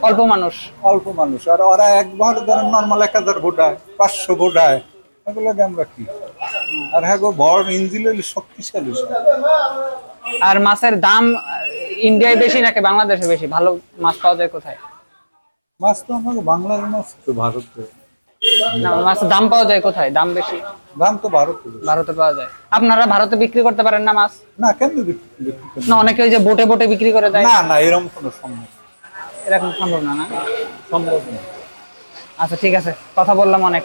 অল্প মানুষ। অল্প মানুষ, আর ওরা একবার ধরেন নর্মাল 1000 ভোটায় 500 ভোটায়, এগুলো আমরা কি আর হ্যাঁ গো বড় ইঞ্জিন হইলে শক্তিশালী। আর মাছের দাম ইন্ডিয়ায় বেশি নাকি বাংলাদেশে বেশি? ভালো মাছ পাওয়া যায় কোথায়? মাছ তো আমাকে বাংলার মাছ তো ভারতে, না, মাছের দাম পাওয়া যায় কোথায়? দাম বেশি? দাম তো ভারতে। ভারতে পাওয়া যায়। আপনারা ভারতে বিক্রি করতে পারেন না মাছ? না, কেন বিক্রি করি না, অনেকে ওই যে বোটে বোটে বিক্রি করে দেয়। না না, এরকম কোনো সম্ভব না। এরকম সম্ভব না? না, সম্ভব না। আচ্ছা ঠিক আছে, কথা বললাম অনেক।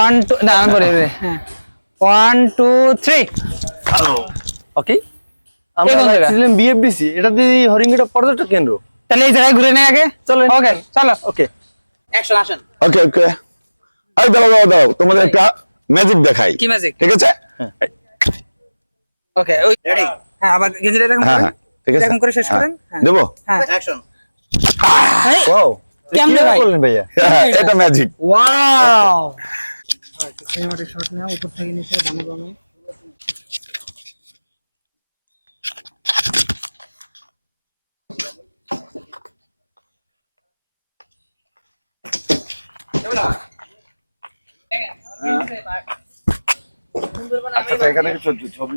One, two, না, আমি বলি, হ্যাঁ। 1, 2, 3 ওকে, আমরা কোন জায়গা? ছিলাম বিএফডিসি, এটা দিয়ে হরিঙ্গিটা পর্যটক কেন্দ্র। তাহলে এই জায়গায় ঘুরে নেই আগে, চলো। ওকে, চলো। ওকে ওকে ওকে, এই দাও তোমাদের একটা ম্যাজিক দেখাই, কি ম্যাজিক? ঠিক আছে? ওকে, ওই রেডি। হ্যাঁ, আবার গেঞ্জিটা এরকম হ্যাঁ করেন, হ্যাঁ, ঠিক আছে, এরকম করে শেষ করেন। হ্যাঁ, দেবো? হ্যাঁ, ওয়াও, কেমনে ভাই? বললেন ভাইয়া? এটা ম্যাজিক। ওয়াও, সিনেমাটিক শট নাও উপর থেকে নিচে বামে বামে। আচ্ছা, এখানে ছবি ছবি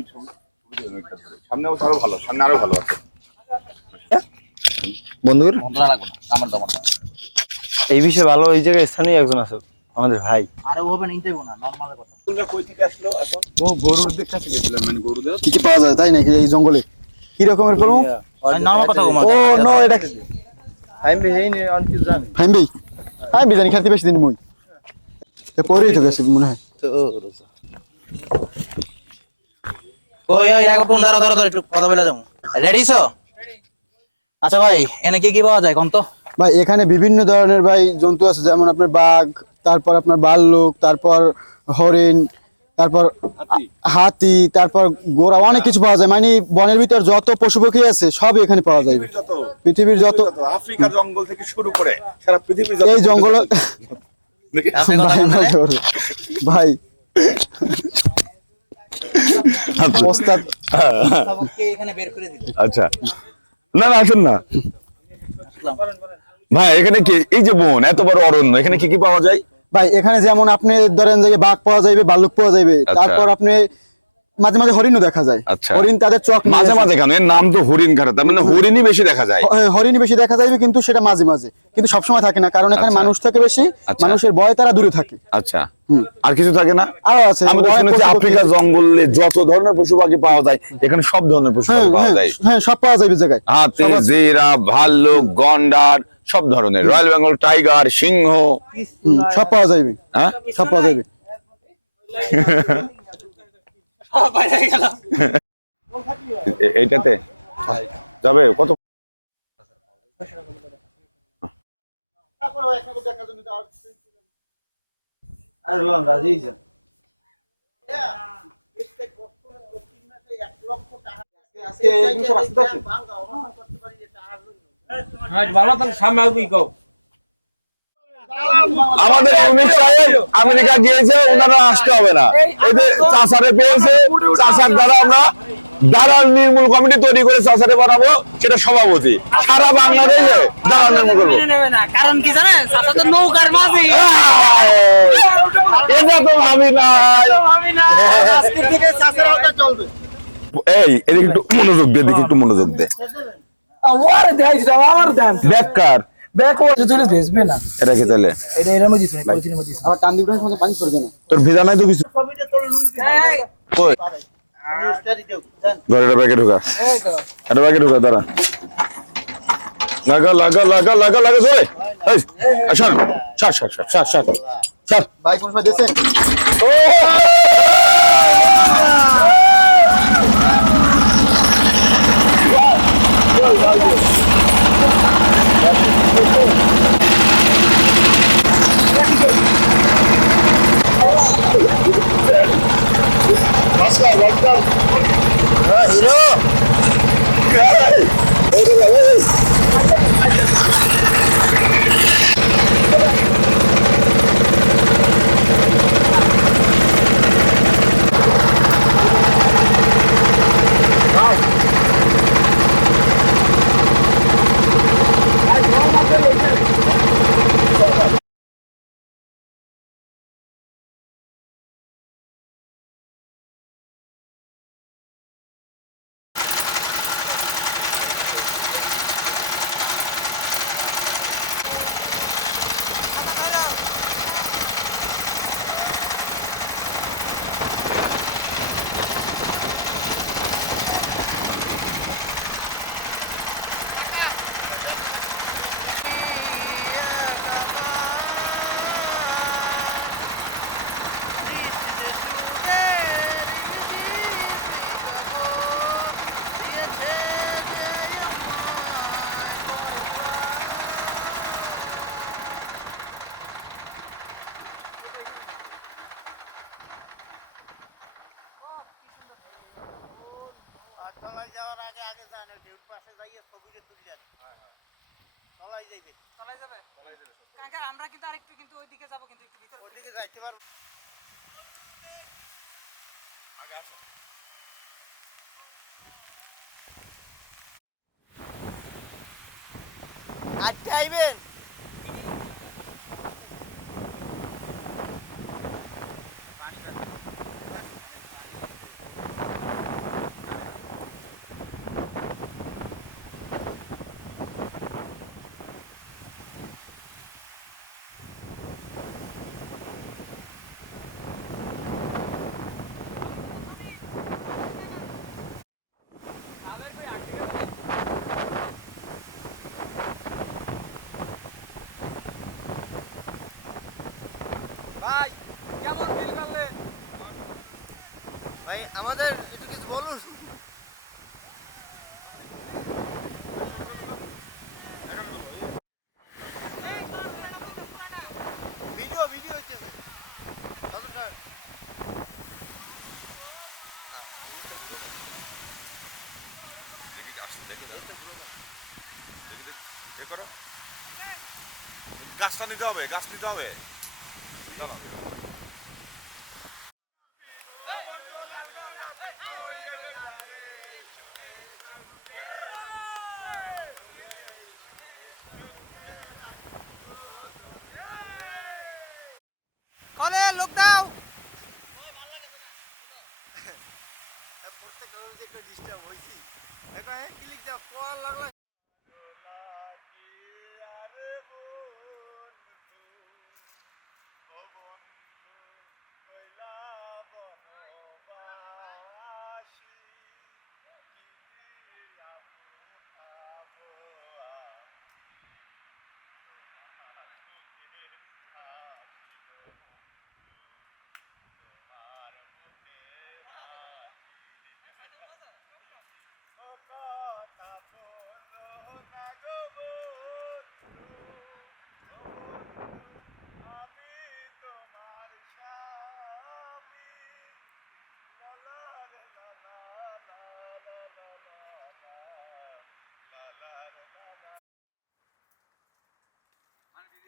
সামনে আরো ভালো, সামনে আরো ভালো আছে। বন্ধুর এই বিষয়ে ভালো এই জায়গায় স্থানীয় একজন আছে আমাদের ভাই। আরে ওভাবে নিতে হবে না, নরমাল কথা। তোমরা কই থেকে আসলো এখন? ও গরুর কাছে গেছিলাম, মানে গরুদের কি কি পাওয়া যায় তাই নাকি এই জঙ্গলে? কি রকমের কলম? নরমাল কথা বলবো। ও নো, এটা ফাইম ভাই এই অন কি জানি? ফাইম ভাই, আমি বিজানি খাইতে বেশি দিন মই তো পরেই তো গেছে মনে হয়। তো ওই ওই রাখো, তুমি ধরো একটু কথা বলে যাবো। Ready so? আচ্ছা ভাই, এনে কি কি পাওয়া যায় কোন তো? ভাই এখানে বিভিন্ন ধরনের ভাই জন্তু আছে, যেমন আপনার বাঘ, তারপর আপনার ভাল্লুক, তারপর হরিণ, তারপর হাতি, তারপর ঘোড়া, অনেক কিছু পাওয়া যায়। মানে বনের ভিতর যত পশু পাখি আছে সবই এখানে পাওয়া যায়। পৃথিবীর যত আফ্রিকা জঙ্গল থেকে শুরু করে সারা পৃথিবীর এই জঙ্গল ভাই ওস্তাদ এখানে বের করে দিল। আচ্ছা, না না, আসুন না ভাই। এখানে কি এই যে বন, এত বড় অরণ্য, এখানে কি কি পাওয়া যায়? ভাই এখানে যেমন আপনি ধরেন যে বাঘ পাওয়া যাবে, ভাল্লুক পাওয়া যাবে, তারপর আপনি মাঝে মাঝে হরিণও দেখা যায়। আচ্ছা, হরিণ তাদের চোখ মাঝে মাঝে, কেন এর নাম তো হরিণ ঘাটা, তার মানে হরিণই বেশি দেখা যায়। হরিণই বেশি দেখা যাবে, কিন্তু সেটা মাঝে মাঝে, কিন্তু সবসময় থাকে না, কারণ এখানে আচ্ছা। মানুষ থাকে বেশি, আচ্ছা। মানুষের ভয়ে তারা দূরে থাকে। আচ্ছা, আর কিছু থাকে না? আরো আছে, আমি তো অনেক শুনেছি পশু পাখি আফ্রিকা আছে। জঙ্গলে যত ধরনের পশু পাখি পাওয়া যায়, এখানে সব ধরনের পশু পাখি পাওয়া যায়। হ্যাঁ, সব পাওয়া যাবে জায়গায়, হাতি, সব আছে। জিরাফ, ভাল্লুক, গন্ডার, সব ধরনের, রয়্যাল বেঙ্গল টাইগার, সিংহ, সব পাওয়া যাবে, হ্যাঁ সব পাওয়া যাবে। এইটাতে যাবে কত? আমাদের অমিত সাহেব আমেরিকা গিয়েছে, ওনারা আসতে হবে না। এদের চাষারে পেয়েছে, চাষার দ্বারা আমরা দালাল নির্মূল কমিটি তৈরি করে চাষারে বানাবো, সেটা সভাপতি সারা বাংলাদেশে দালাল নির্মূল করবো। কারণ কি জানেন, চাচা তো নৌকার মাঝি। এটা তো ভাবি নাই। এই এদিকে একটু মনোযোগ দে, দেখি একটু মনোযোগ দে। আমার দেখাইছিলাম আমার দেন বেকার ব্যাক ওয়ার্ড চলে বেসবে না এটা কি তাহলে এটা এর মধ্যে দিছে পলিথিনের মধ্যে আবার টান দিবেন সময় পানি পড়বে না তোর ভিজা নাই তো কিছু কই ধর এটা ব্যাগে ঢুকা এটা ব্যাগে ঢুকা দাঁড়া লাগা লাগা লাগা লাগা লাগা জোরে এই সর সর সর সর সর সর সর ভাই কোন সময় দিয়েছেন তলায় যাওয়ার আগে আগে যান ঢেউর পাশে যাইয়ে ছবিটা তুললেন তলায় যাইবে আমরা কিন্তু আরেকটু কিন্তু ওইদিকে যাবো কিন্তু একটু ভিতরে ওইদিকে যাইতে পারবো আগে আসো আজকে আইবেন ভাই আমাদের একটু কিছু বলুন ভিডিও ভিডিও হইতেছে দাদা স্যার গাছটা নিতে হবে গাছ নিতে হবে চলো কলে লোক দাও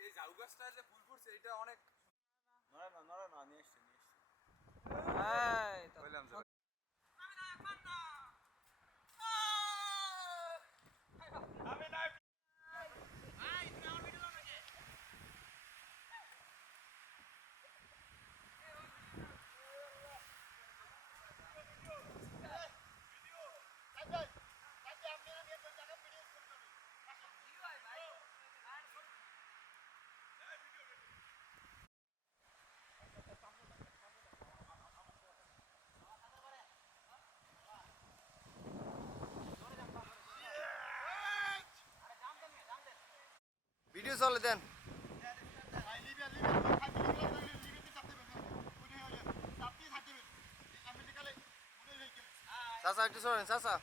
এই জাউ গাছটা যে ফুল ফুটছে এটা অনেক না নিয়ে ভিডিও চলে দেন। চাচা একটু চলেন চাচা।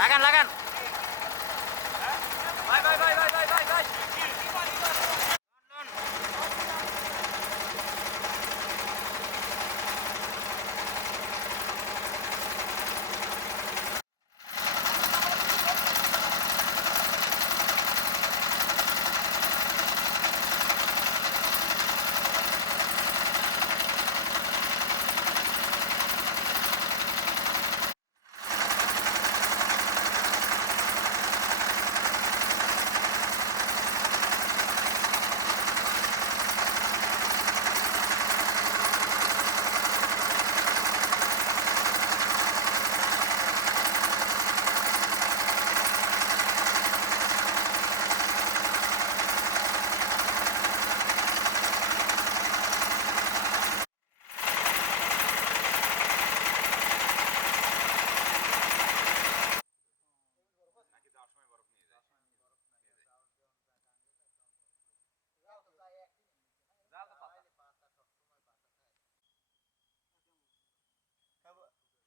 লাগান লাগান ভাই ভাই ভাই ভাই ভাই ভাই ভাই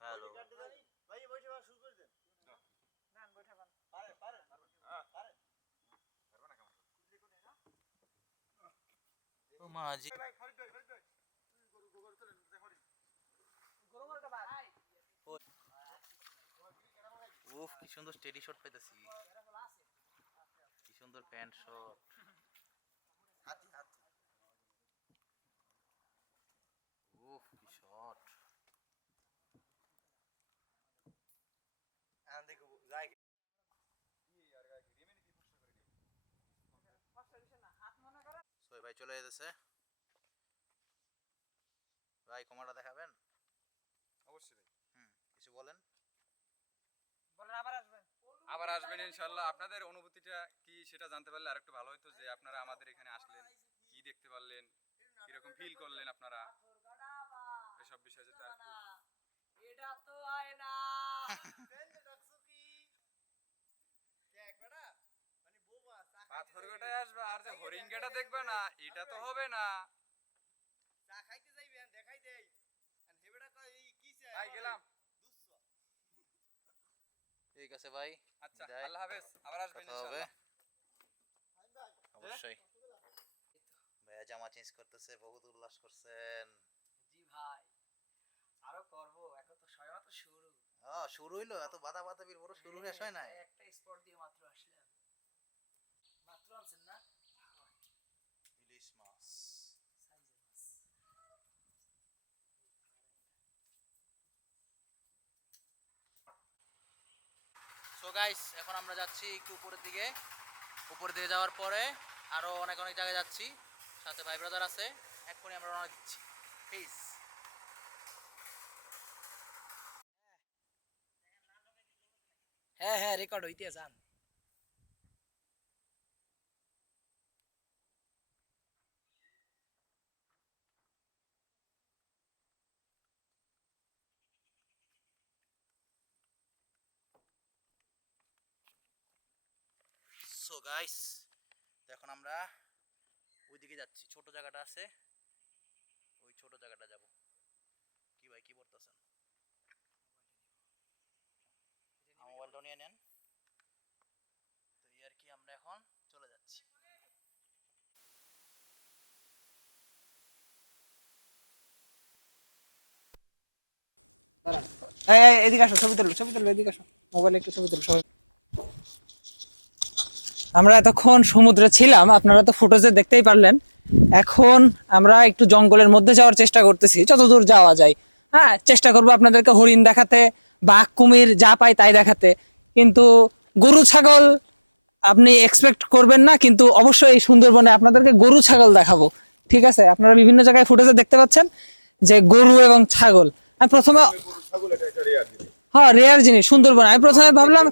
হ্যালো ও মাঝি উফ কি সুন্দর স্টেডি শট পাইতেছি কি সুন্দর প্যান্ট শট উফ কি শট সোহেল ভাই চলে যেতেছে ভাই কমাটা দেখাবেন অবশ্যই ভাই। কিছু বলেন আবার আসবেন ইনশাল্লাহ। আপনাদের অনুভূতিটা কি সেটা জানতে পারলে আরেকটু ভালো হতো, যে আপনারা আমাদের এখানে আসলেন, কি দেখতে পারলেন, কিরকম ফিল করলেন আপনারা, এসব বিষয়ে যেটা এটা তো হয় না পাথরঘাটায় আসবে আর যে হরিণঘাটা দেখবে না, এটা তো হবে না। ভাই গেলাম। ঠিক আছে ভাই আচ্ছা বিদায়। আল্লাহ হাফেজ, আবার আসবেন কথা হবে ইনশাআল্লাহ। অবশ্যই ভাইয়া জামা চেঞ্জ করতেছে বহুত উল্লাস করছেন জি ভাই আরো করব, এখন তো সবেমাত্র শুরু। শুরু হইলো এত বাধা বাধাবির বড় শুরু শেষ হয় নাই একটা স্পট দিয়ে মাত্র আসলাম, মাত্র আনছেন না ইলিশ মাছ সাইজের মাছ। সো গাইস এখন আমরা যাচ্ছি একটু উপরের দিকে যাওয়ার পরে আরো অনেক অনেক জায়গায় যাচ্ছি, সাথে ভাই ব্রাদার আছে, এক্ষুনি আমরা রওনা দিচ্ছি। প্লিজ হ্যাঁ হ্যাঁ রেকর্ড হইতে যান। সো গাইস তো এখন আমরা ওইদিকে যাচ্ছি, ছোট জায়গাটা আছে, ওই ছোট জায়গাটা যাব। কি ভাই কি করতেছেন? মোবাইলটা নিয়ে নেন। তো এই আর কি, আমরা এখন চলে যাচ্ছি। এদিকে আসো, ছবি তুলো, এদিকে আসো, মোবাইলে একটু ছবি তুলো সবাই। আমরা এতক্ষণ সমুদ্রে ছিলাম, আপনারা তো ফুটেজে দেখতেই পারলেন। এখন আমরা একটু জঙ্গলের মধ্যে যাওয়ার চেষ্টা করতেছি, যতদূর যাওয়া যায়। হ্যাঁ, চেষ্টা করবো আপনাদেরকে হরিণ দেখাতে, বাঘ কুমির যা পাই তাই দেখাতে, কিন্তু গরু ছাগল আপনি এক্সপেক্ট করবেন না। কিন্তু অবশ্যই এই সুন্দরবনে আপনাদেরকে গরু ছাগল দেখাবো, ঠিক আছে? আপনারা বিভিন্ন জায়গায় ফুটেজে দেখতে পাচ্ছেন যে গরু এবং ছাগল। আমি প্রথমে, হ্যাঁ রেয়ার জিনিস সুন্দরবন। আমি প্রথমে ভাবলাম,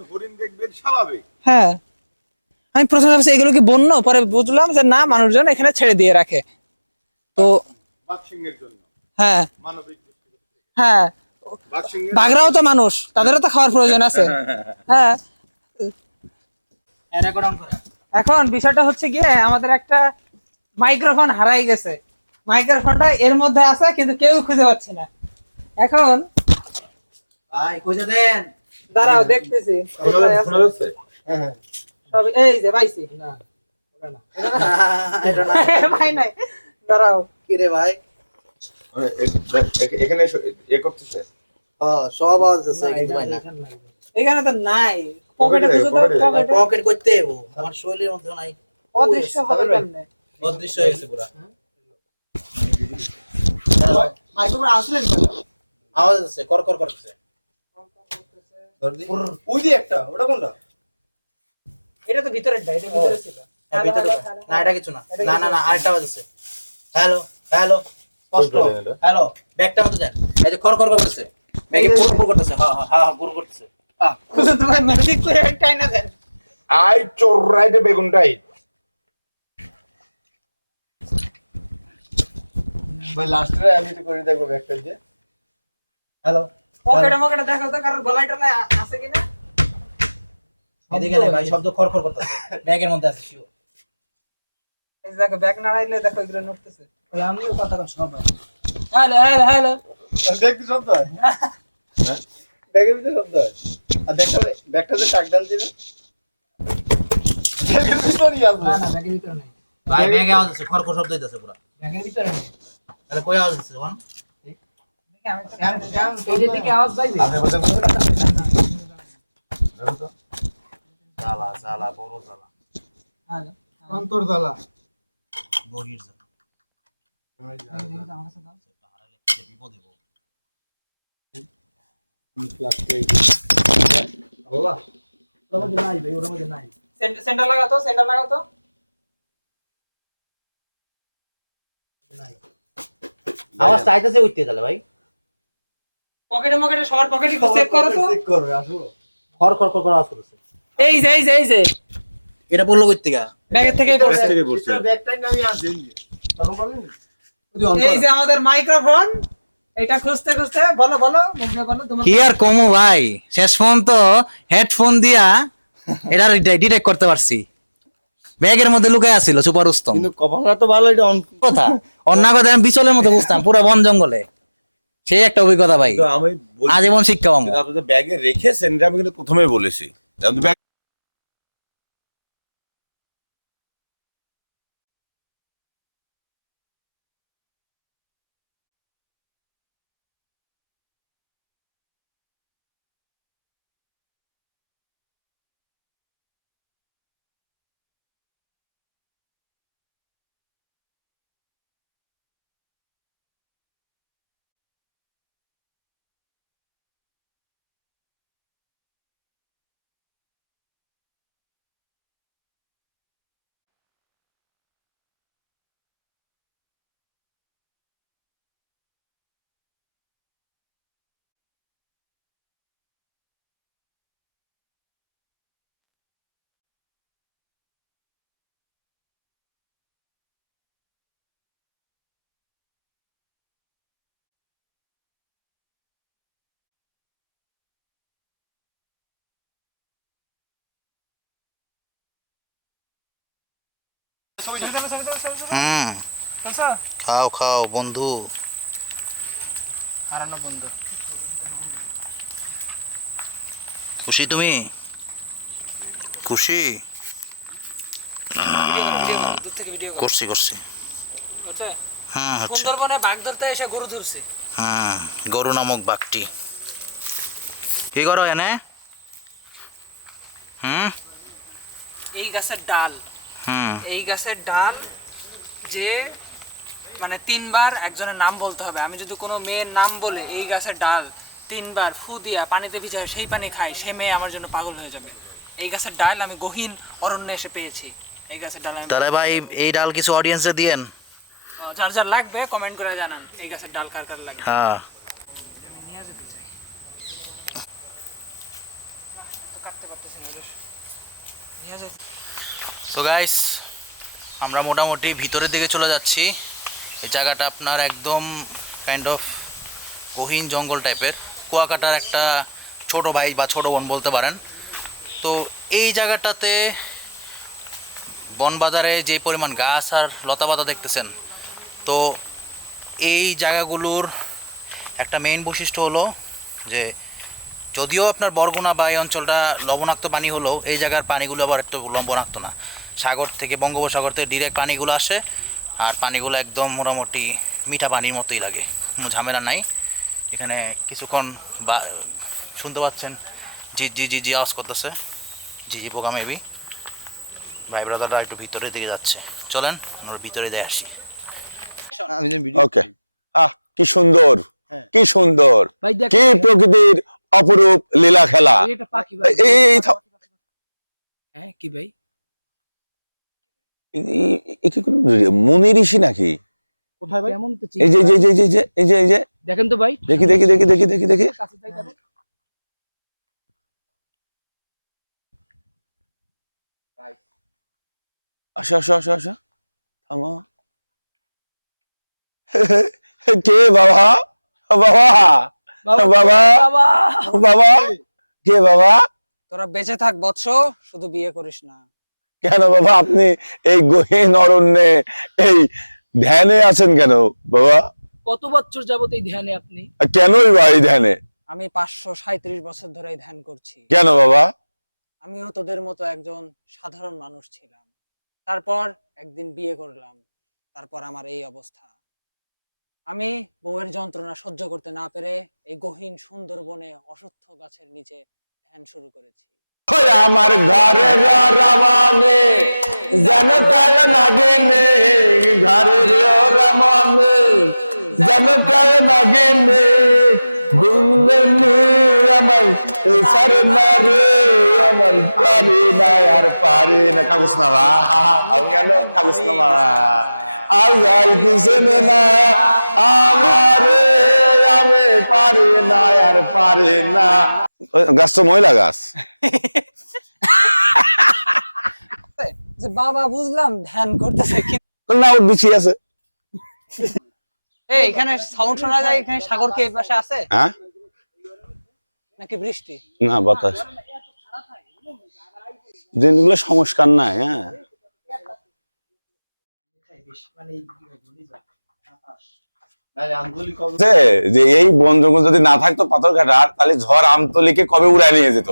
হ্যাঁ আমি প্রথমে ভাবছি এগুলো কি বন্য, পরে বুঝলাম যে না, মানুষজন এখানে ছেড়ে দিয়ে রাখে। তো হ্যাঁ হ্যাঁ, বাঘরাও তো মানুষ, তাদেরও তো খাওয়ার প্রয়োজন আছে। হ্যাঁ, এখন বিষয়টা হচ্ছে গিয়ে আমাদের একটা মাইক্রোফোন হারাই গেছে। মাইক্রোফোনটা এর মধ্যে আছে কিন্তু কেউ খুঁজে পাচ্ছে না। এখন ভাই কইতে দেন, দাঁড়াও দেখতেছি। সব এই যে পাইছি না, ওটা না, এটা না ভাই নাই, দাঁড়াও। কি রে ভাই? এখানে এ করতেছে হ্যাঁ, সব আওয়াজ আছে কিন্তু ভাই না। এখানে তো নাই, পকেটে খুঁজে দাও, পকেটে। পকেট করতে দেবো, আমার শরীরের মধ্যে নাই। অদৃশ্য হবে কেমনে? অদৃশ্য হয়ে গেছে পুরা। মাইক্রোফোন আসলেন কেন? আওয়াজ আছে, কর কর করতেছে। ওই যে একটা, ওটা কোনটা? এটা তো ভিতরেরটা, এটা ভিতরে ছিল। হ্যাঁ, ভিতরে না, এটা কিছু না। না না না, আরেকটা আওয়াজ আছে। হ্যালো হ্যালো, স্পষ্ট। হ্যালো, ব্যাগটা মতো দেন। এই যে খর খর করতেছে, ব্যাগে পুর পুর করতেছে। হ্যাঁ হ্যাঁ হ্যাঁ, পুর করতেছে। খুঁজে তোমার ম্যাজিক করে টাই না দেন। আই চোরাইতে বেগুনটাই ভাই লাস্টে আমি একটু করে দেখবো ব্যাকটা দিয়ে। হ্যালো, পকেটে দেখো তো কারোর গলায় টলায় আছে কিনা। এদিকে দেখ ভাই, শব্দ খর খর করতেছে, ব্যাগের মধ্যে আছে শিওর। এই যে দেখো, ব্যাগ নাড়াইলে দেখো এগুলো নড়তেছে। ওই আমিও কথা কম সব। হ্যালো হ্যালো হ্যালো, দেখতে শব্দ হয়? হ্যাঁ, ব্যাগের ভিতরে শব্দ হয়। আর ব্যাগটা যে টাক ডাল দিবে, ব্যাগের ভিতরেই আছে। না না, ব্যাগের ভিতরে নাই। ভাই ব্যাগে আওয়াজ আছে, খর খর শব্দ হইতাছে পুরা। ব্যাগের ভিতরে নাই। তাহলে কই আওয়াজ আছে কোন? দেখি আমি তো এই দিকে আওয়াজ পাইবে। জ্বালা জ্বালা, বড় জ্বালা, হ্যালো, অন্তর্জালা। বহির জ্বালা। আমার কাছে দাও। হারালে কি বিপদ হইব? ওর মধ্যে নাই ভাই, ওর মধ্যে নাই। সেন্টার লাগাতো, সেন্টার লাগাতো। আওয়াজটা আইতাছে উঠতে তাহলে ভাই। পকেটে সবার পকেটে চেক করো তো। চেক করবে আসো। খর খর খর আওয়াজ করতেছে। এই যে এই যে এই যে এটা বললো কই থেকে? ব্যাগের থেকেই পড়ছে। ব্যাগটাই আমি আনছি। তখন বলেন এই যে আমাদের মাইক্রোফোন, এটা খুঁজতে খুঁজতে বলো বলো, মুখে বলো তোমার। কি আর কমু ভাই, শেষ পর্যন্ত হেডফোন দিয়া এটা ডিটেক্ট করতে পারছি। ব্যাগের মধ্যে লুকায় আছিল সুপার উস্তম। কিন্তু কপালটা তো ভালো, এটা অন কথা অন্য কথা আমি বিচলের মতো বুঝতাম, পুরো বন জঙ্গলে। সেই একটা অভিজ্ঞতা ভাই, আমি আজীবন শিক্ষা পাবো। আপনাদের ব্যাগে রেখেছেন, এটা আমি কিন্তু প্রথমেই বলেছি। খাও খাও বন্ধু। খুশি তুমি? খুশি? করছি করছি। হ্যাঁ হচ্ছে। সুন্দরবনে বাঘ ধরতে এসে গরু ধরছে। হ্যাঁ, গরু নামক বাঘটি। কি করো এনে? এই গাছের ডাল, এই গাছের ডাল যে মানে 3 বার একজনের নাম বলতে হবে। আমি যদি কোনো মেয়ের নাম বলে এই গাছের ডাল 3 বার ফু দিয়া পানিতে ভিজায় সেই পানি খাই, সেই মেয়ে আমার জন্য পাগল হয়ে যাবে। এই গাছের ডাল আমি গহীন অরণ্যে এসে পেয়েছি। এই গাছের ডাল তাহলে ভাই এই ডাল কিছু অডিয়েন্সে দিয়েন। যার যার লাগবে কমেন্ট করে জানান এই গাছের ডাল কার কার লাগবে। হ্যাঁ, আমি নিয়ে যেতে চাই। তো গাইস আমরা মোটামুটি ভিতরের দিকে চলে যাচ্ছি। এই জায়গাটা আপনার একদম কাইন্ড অফ গহীন জঙ্গল টাইপের, কুয়াকাটার একটা ছোট ভাই বা ছোট বোন বলতে পারেন। তো এই জায়গাটাতে বনবাজারে যে পরিমাণ গাছ আর লতাপাতা দেখতেছেন, তো এই জায়গাগুলোর একটা মেইন বৈশিষ্ট্য হলো যে যদিও আপনার বরগুনা বা এই অঞ্চলটা লবণাক্ত পানি হলেও এই জায়গার পানিগুলো আবার একটু লবণাক্ত না। সাগর থেকে, বঙ্গোপসাগর থেকে ডিরেক্ট পানিগুলো আসে, আর পানিগুলো একদম মোটামুটি মিঠা পানির মতোই লাগে, কোনো ঝামেলা নাই। এখানে কিছুক্ষণ বা শুনতে পাচ্ছেন জি জি জি জি আওয়াজ করতেছে, জি জি পোকা মেবি। ভাই ব্রাদাররা একটু ভিতরের দিকে যাচ্ছে, চলেন আমরা ভিতরে দিয়ে আসি। ওকে। কি সুন্দর, কি সুন্দর, কি প্রকৃতির অপরূপ লীলা খেলা। কি ভাই? মুনি ঋষি নাকি? কোথায় ভাই? এই যে এই যে এই যে এই যে এই যে দেখেন তো ভাই, দেখি দেখি দেখি দেখি দেখি দেখি। আসো আসো আসো আসো, থামো। কে বাবা? বাবা বাবা বাবা, কে বাবা? তোরা বেঁচে থাক বৎস, শুধু বিয়ে করিস না। কেন বাবা আপনি এই গহীন অরণ্যে এই ধ্যানে আছেন কেন বাবা? কত বছর যাবত এই ধ্যানে আপনি? কেনই বা এই ধ্যানে? আমি 537 বছর ধরে ধ্যান করছি। কেন বাবা? আমিও তোদের মতো একজন সাধারণ মানুষ ছিলাম, তারপর একদিন বিয়ে করলাম, তারপর আমার এই অবস্থা। আমি বউয়ের যন্ত্রণা সহ্য করতে না পেরে এই গহীন সুন্দরবনে অশ্বত্থ গাছের নিচে ধ্যান শুরু করেছি। আমার ঘরে রামানে যেন কাল নাগিনে, ঘরে রামানে যেন কাল নাগিনে, আমায় সারে মারে আমার পারি না আর পারি না। কাগজ না বা কেন কাগজ না বা আজ আর কিছু না আমারে, আমি পারি না আর পারি না। গাছ তো মহিলা গাছ। যে বাবা বুঝলাম ধ্যান করতেছে না, ওর বিছিয়ে আছে। এই এখানে সাউন্ড শোনা যায়, এখানে সাগর কি এই পাশে আছে? হ্যাঁ নাকি বৃষ্টি? না, বাতাস। দিনগুলো সংস্কার নাই। হ্যাঁ, যে এই বন জঙ্গল যদি না থাকতো পাথরঘাটার, তাহলে ঝড় আমতলিকে কবে উড়ায় নিয়ে যেত।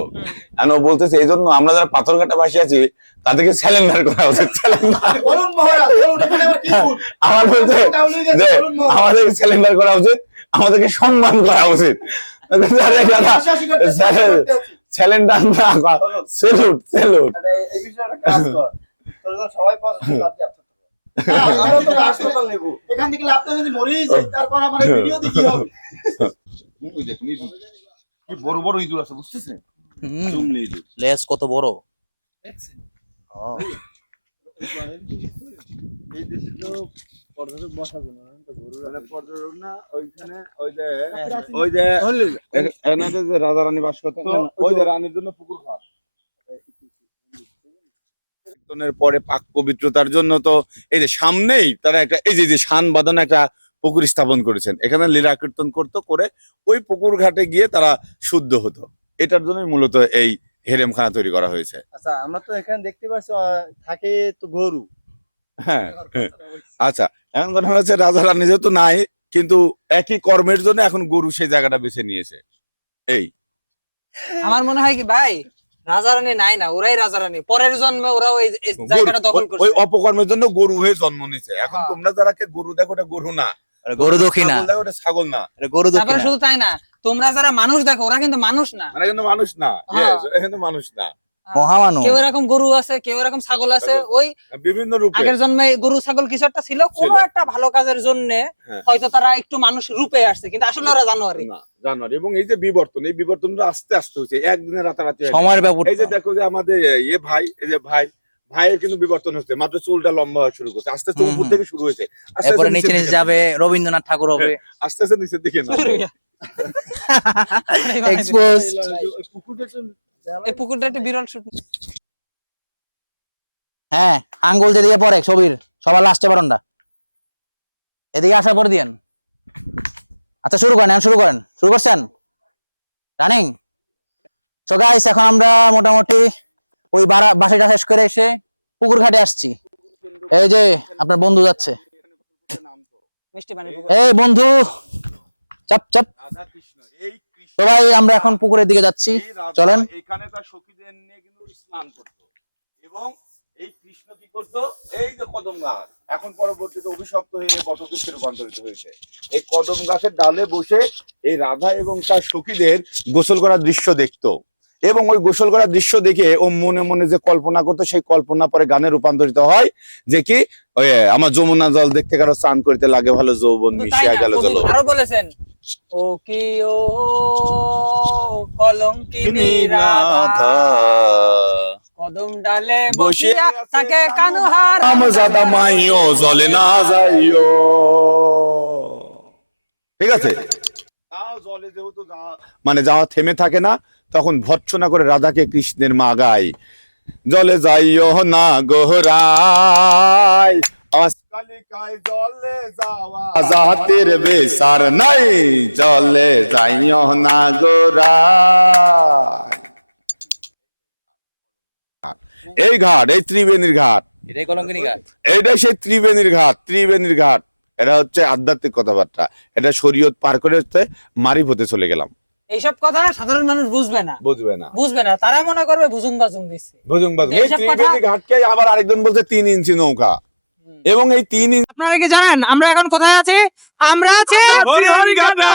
কেন বলতেছে এই জন্য আমরা যারা পাথরঘাটা বাসী আছি তাদেরকে স্যালেন্ডার করা উচিত। আমার বলতে যে আমাদেরকে স্যালেন্ডার করা উচিত, আমাদেরকে সম্মান করা উচিত। স্যালেন্ডার না, সেলুট সেলুট। সবাই এখান থেকে লাভ যদি মরেই যায়, তারপর আমার ভিডিও দেখি হবে। কি বড় বড় ইঁদুর আছে বুঝতেছেন? লেজ কত বড়। এই দেশে তো পর্যটক বসার জন্য পর্যটক না, ওইখানে ওই যে এনাদের যে রাজা রানী বাস করতো, ওই যে রানীর জন্য পুকুর খাওয়া পরে পাক পবিত্রতার জন্য তো এই যে সামনেই তারা একটা এই যে শান বাঁধানো একটা পুকুর স্থাপন করেছেন। এখানে লীলা কীর্তন করতো, করে ওই পুকুর ঘাটে গিয়ে তারা শুদ্ধ হতো। এটার জন্যই মূলত এই হেরেমখানা তৈরি করা হয়েছে। আচ্ছা, আমরা তো এখানে দেখতে পাচ্ছি থাকে তো গরু, হ্যাঁ হ্যাঁ। আচ্ছা, এখন কথা হচ্ছে রাজা রানী যেহেতু নাই, কিন্তু একই কর্মের জন্য এখন গরু সেই জায়গাটা বেছে নিয়েছে। এই আমার মনে হয় কি ভাই, রাজা রানী নাই না, ওরাই রাজা রানী, পরের জন্মে ওরাও এই জায়গাটা দখল ওই করছে। অপকর্মের জন্য গরু হয়ে জন্ম নিছে। এখন হ্যাঁ। তোমরা যারা গরু দেখো, ওটা গরু না, গরু দক্ষিণা, ছাগল দেখো, ওটা ছাগল না। গরু তারপরে দক্ষিণা। শুধু তাই না, তোমরা যারা মানুষ দেখো ওরা কিন্তু মানুষ না। মানে কিন্তু মানুষ না, হ্যাঁ। yes, ওরা কিন্তু মানুষ না, মহামানব। কেউ এরকম গরু আছে, কেউ এরকম ছাগল আছে, ওই বিভিন্ন রূপে। আগের জন্মে গরু ছাগল কিছু একটা ছিল, কোনো একটা ভালো কাজের জন্য হ্যাঁ। হয়তো তারা একটু মানুষ রূপে আসছে, কিন্তু আসলে ওরা জানোয়ারি। না, জানোয়ার। এবং এই যে বিবর্তন, এই বিবর্তনটা আস্তে আস্তে হচ্ছে, একদিনে রাতারাতি হয়নি। সময়ের ব্যাপার। এই যে দেখো যে আমাদের ইয়ে ভাই, এই যে ভাইয়ের কিন্তু বিবর্তন হচ্ছে, মাত্র চুলটা লম্বা হওয়া শুরু করছে, আস্তে আস্তে উপর থেকে শুরু হয়েছে, আস্তে এরপরে আস্তে নিচে নিচে যাবে, রবীন্দ্রনাথ ঠাকুর হবে, আস্তে আস্তে নিচের দিকে না। এক্সপোজ। এই পুকুরটা একটা বিরল শুট। হ্যাঁ, আঙ্গুল যেদিকে পড়ে ছবির সবার লাস্টে বারণটা এদিকে আসার পর দিয়েন। আচ্ছা শুরু করেন, শুরু করেন, শুরু করছেন রানিং। সো গাইস, এখন আমরা মোটামুটি ওই বাসাটা শেষ করে এসে পুকুর ঘাটে আসছি। এই যে আপনার বন্ধু যাচ্ছে, মিষ্টি পানি পুকুর। এই বন্ধু চাপ চাপ। সবাই আমরা এখন পুকুরের দিকে যাচ্ছি, চলেন। এখানে তার সখীদের নিয়ে কিন্তু স্নান করতো, এবং এই কৃষ্ণ কি করতো, এই যে কদম গাছ এখন পরবর্তীতে অভিশপ্ত হয়ে বটবৃক্ষে রূপান্তরিত হয়েছে, এই কদম গাছের ডালে বসে এই রাধা এবং তার সখীদের গোসল করার দৃশ্য দেখতো, এবং ওই গোসল করার দৃশ্য দেখে ও মনে মনে যে কল্পনা করতো, সেই কল্পনা পরে গানে রূপান্তরিত হয়, যে কি ওই আমার যমুনা জল দেখতে কারো স্নান করতে লাগে ভালো, যৌবন মিশিয়া গেল চলো। আরো বলেছেন, ও কি ও কলঙ্কিনী রাধা, কদম ডালে বসিয়া থাকে কানুহার আমজাদা মাইও জলে না যাইও। ঠিক আছে, তাও জলে যেহেতু মানে যাওয়া থেমে থাকে না, তখন ভর্ৎসনা করে রাধাকে কৃষ্ণের মা গায়, জলে যাইও না গোহরাই, আজকালিকায় জলে যাওয়া জাতির বেসার নাই, জলে যাইও না গোহরাই। এই ঘাট, এই ত্রিবেণীর ঘাট, এটাই কলঙ্কিনী ঘাট, এইটাই সেই ত্রিবেণীর ঘাট, ত্রিবেণীর ঘাট। এটা হচ্ছে আধ্যাত্মিক কথাবার্তা, এটা শরীয়ত পার করে হচ্ছে মারিফ হতে চলে গেলাম। এইসব কথা সাধারণ মানুষ বুঝবে না, বুঝবে না, তারা মনে করবে ভুজুং বাজুং দিচ্ছে। এই ত্রিবেণী ঘাটকে আবার আরেকজন বলছে 3 ইঞ্চি নৌকা, এবং এই 3 ইঞ্চি। আপনারা কি জানেন আমরা এখন কোথায় আছি? আমরা আছি হরিহরঘাটা।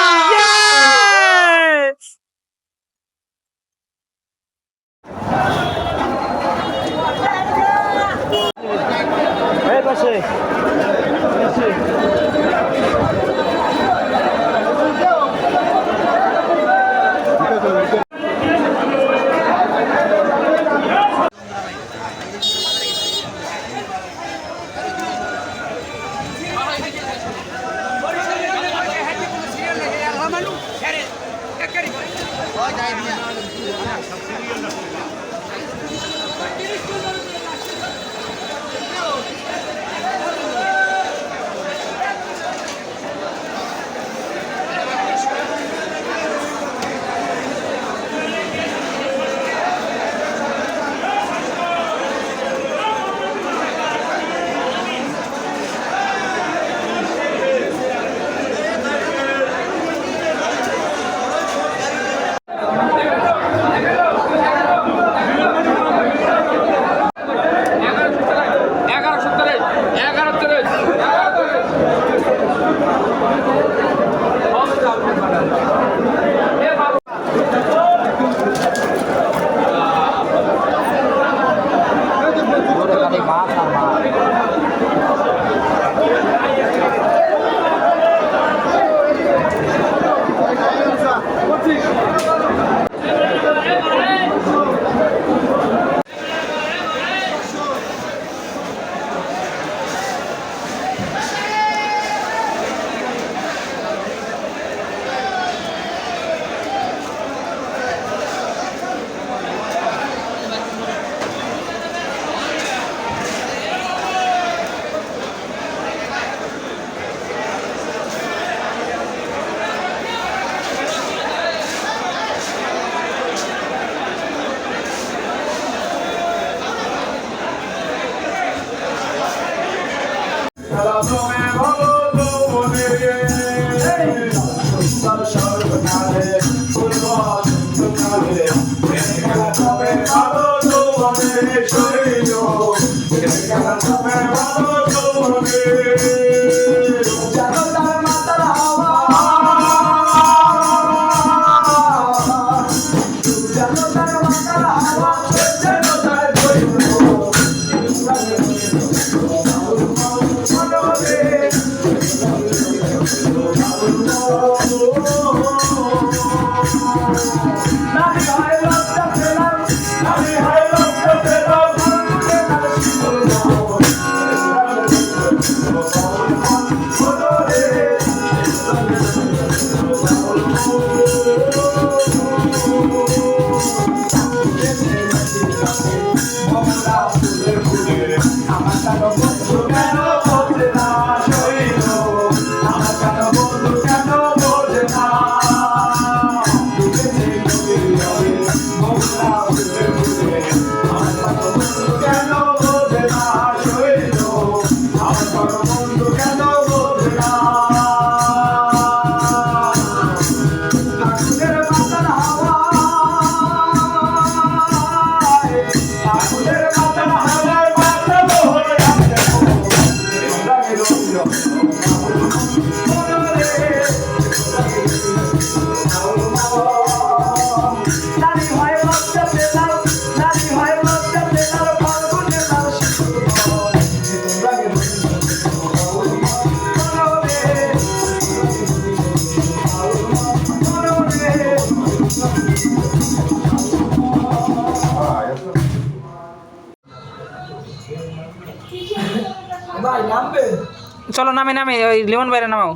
চলো নামে নামে ওই লিমন বাইরে নামাও।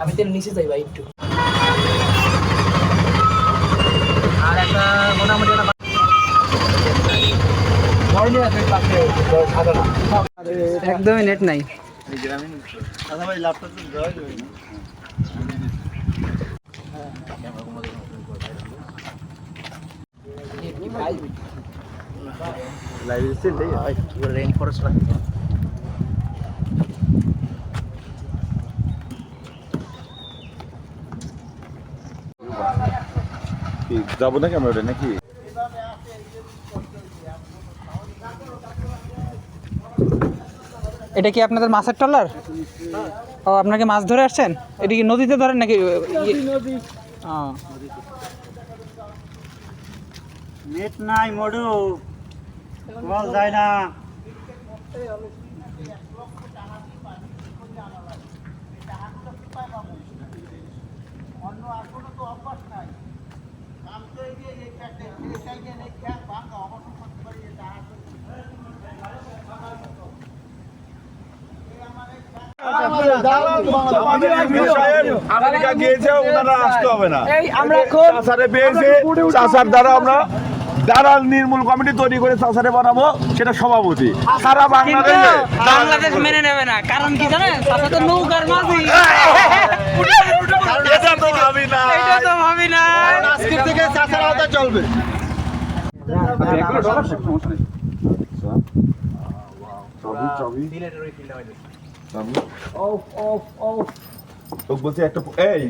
আমি তো নিচে যাই ভাই একটু। আর একটা মোটামুটি একদমই নেট নাই। যাবো না ক্যামেরা নাকি? এটা কি আপনাদের মাছের ট্রলার? ও আপনাকে মাছ ধরে আসছেন? এটা কি নদীতে ধরেন নাকি? নেট নাই মডু বল যায় না। আমেরিকা গিয়েছে, ওনারা আসতে হবে না। আমরা চাষারে পেয়েছে, চাষার দ্বারা আমরা দালাল নির্মূল কমিটি তৈরি করে চাষারে বানাবো, সেটা সভাপতি। সারা বাংলাদেশে বাংলাদেশ মেনে নেবে না, কারণ কি জানেন? চাষা তো নৌকার মাঝি। এটা তো ভাবি না, এটা তো ভাবি না। আজকের থেকে চাষার আওতা চলবে। বলছি একটা এই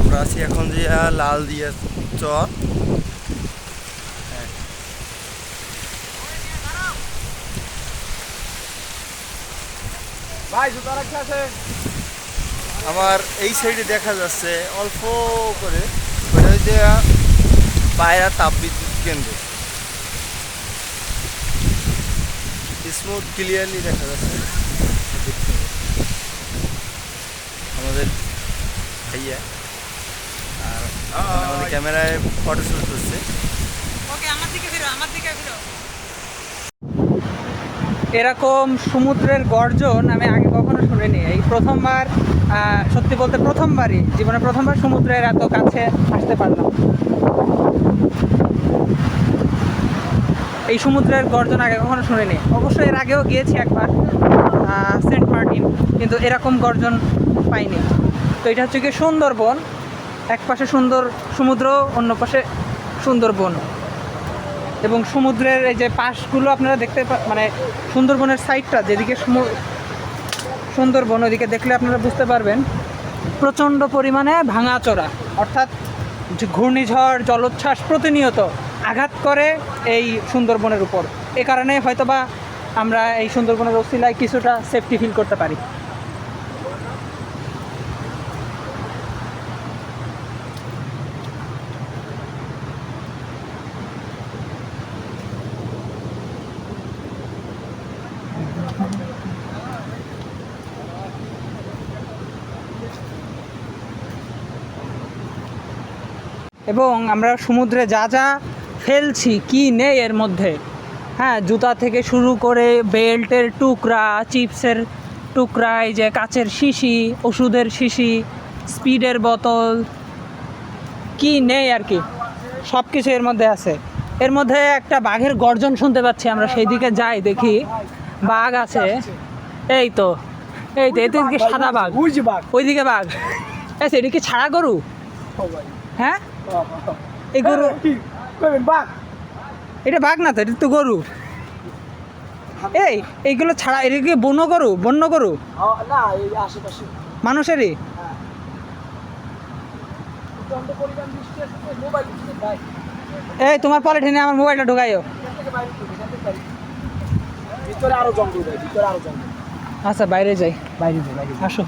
আমরা আছি এখন যে লাল দিয়ে চর। আমার এই সাইডে দেখা যাচ্ছে অল্প করে ওটা হচ্ছে পায়রা তাপবিদ্যুৎ কেন্দ্র, স্মুথ ক্লিয়ারলি দেখা যাচ্ছে। আমাদের ভাইয়া আর আমাদের ক্যামেরায় ফটো শুট করছে। এরকম সমুদ্রের গর্জন আমি আগে কখনো শুনিনি, এই প্রথমবার, সত্যি বলতে প্রথমবারই, জীবনে প্রথমবার সমুদ্রের এত কাছে আসতে পারলাম। এই সমুদ্রের গর্জন আগে কখনো শুনিনি। অবশ্যই এর আগেও গিয়েছি একবার সেন্ট মার্টিন, কিন্তু এরকম গর্জন পাইনি। তো এটা হচ্ছে কি সুন্দরবন, এক পাশে সুন্দর সমুদ্র, অন্য পাশে সুন্দরবন, এবং সমুদ্রের এই যে পাশগুলো আপনারা দেখতে মানে সুন্দরবনের সাইডটা যেদিকে সুন্দরবন, ওইদিকে দেখলে আপনারা বুঝতে পারবেন প্রচণ্ড পরিমাণে ভাঙাচোরা, অর্থাৎ ঘূর্ণিঝড় জলোচ্ছ্বাস প্রতিনিয়ত আঘাত করে এই সুন্দরবনের উপর। এ কারণে হয়তোবা আমরা এই সুন্দরবনের ওসিলায় কিছুটা সেফটি ফিল করতে পারি। এবং আমরা সমুদ্রে যা যা ফেলছি কি নেই এর মধ্যে, হ্যাঁ, জুতা থেকে শুরু করে বেল্টের টুকরা, চিপসের টুকরা, এই যে কাচের শিশি, ওষুধের শিশি, স্পিডের বোতল, কি নেই আর কি, সব কিছু এর মধ্যে আছে। এর মধ্যে একটা বাঘের গর্জন শুনতে পাচ্ছি, আমরা সেই দিকে যাই, দেখি বাঘ আছে। এই তো এদিকে সাদা বাঘ, ওইদিকে বাঘ। এটা কি ছাড়া গরু? হ্যাঁ, এই গরু, এটা বাঘ না তো, এটা তো গরু। এইগুলো ছাড়া, এটা কি বন্য গরু? বন্য গরু মানুষেরই? এই তোমার পলিথিনে আমার মোবাইলটা ঢুকাইও। আচ্ছা, বাইরে যাই, আসো।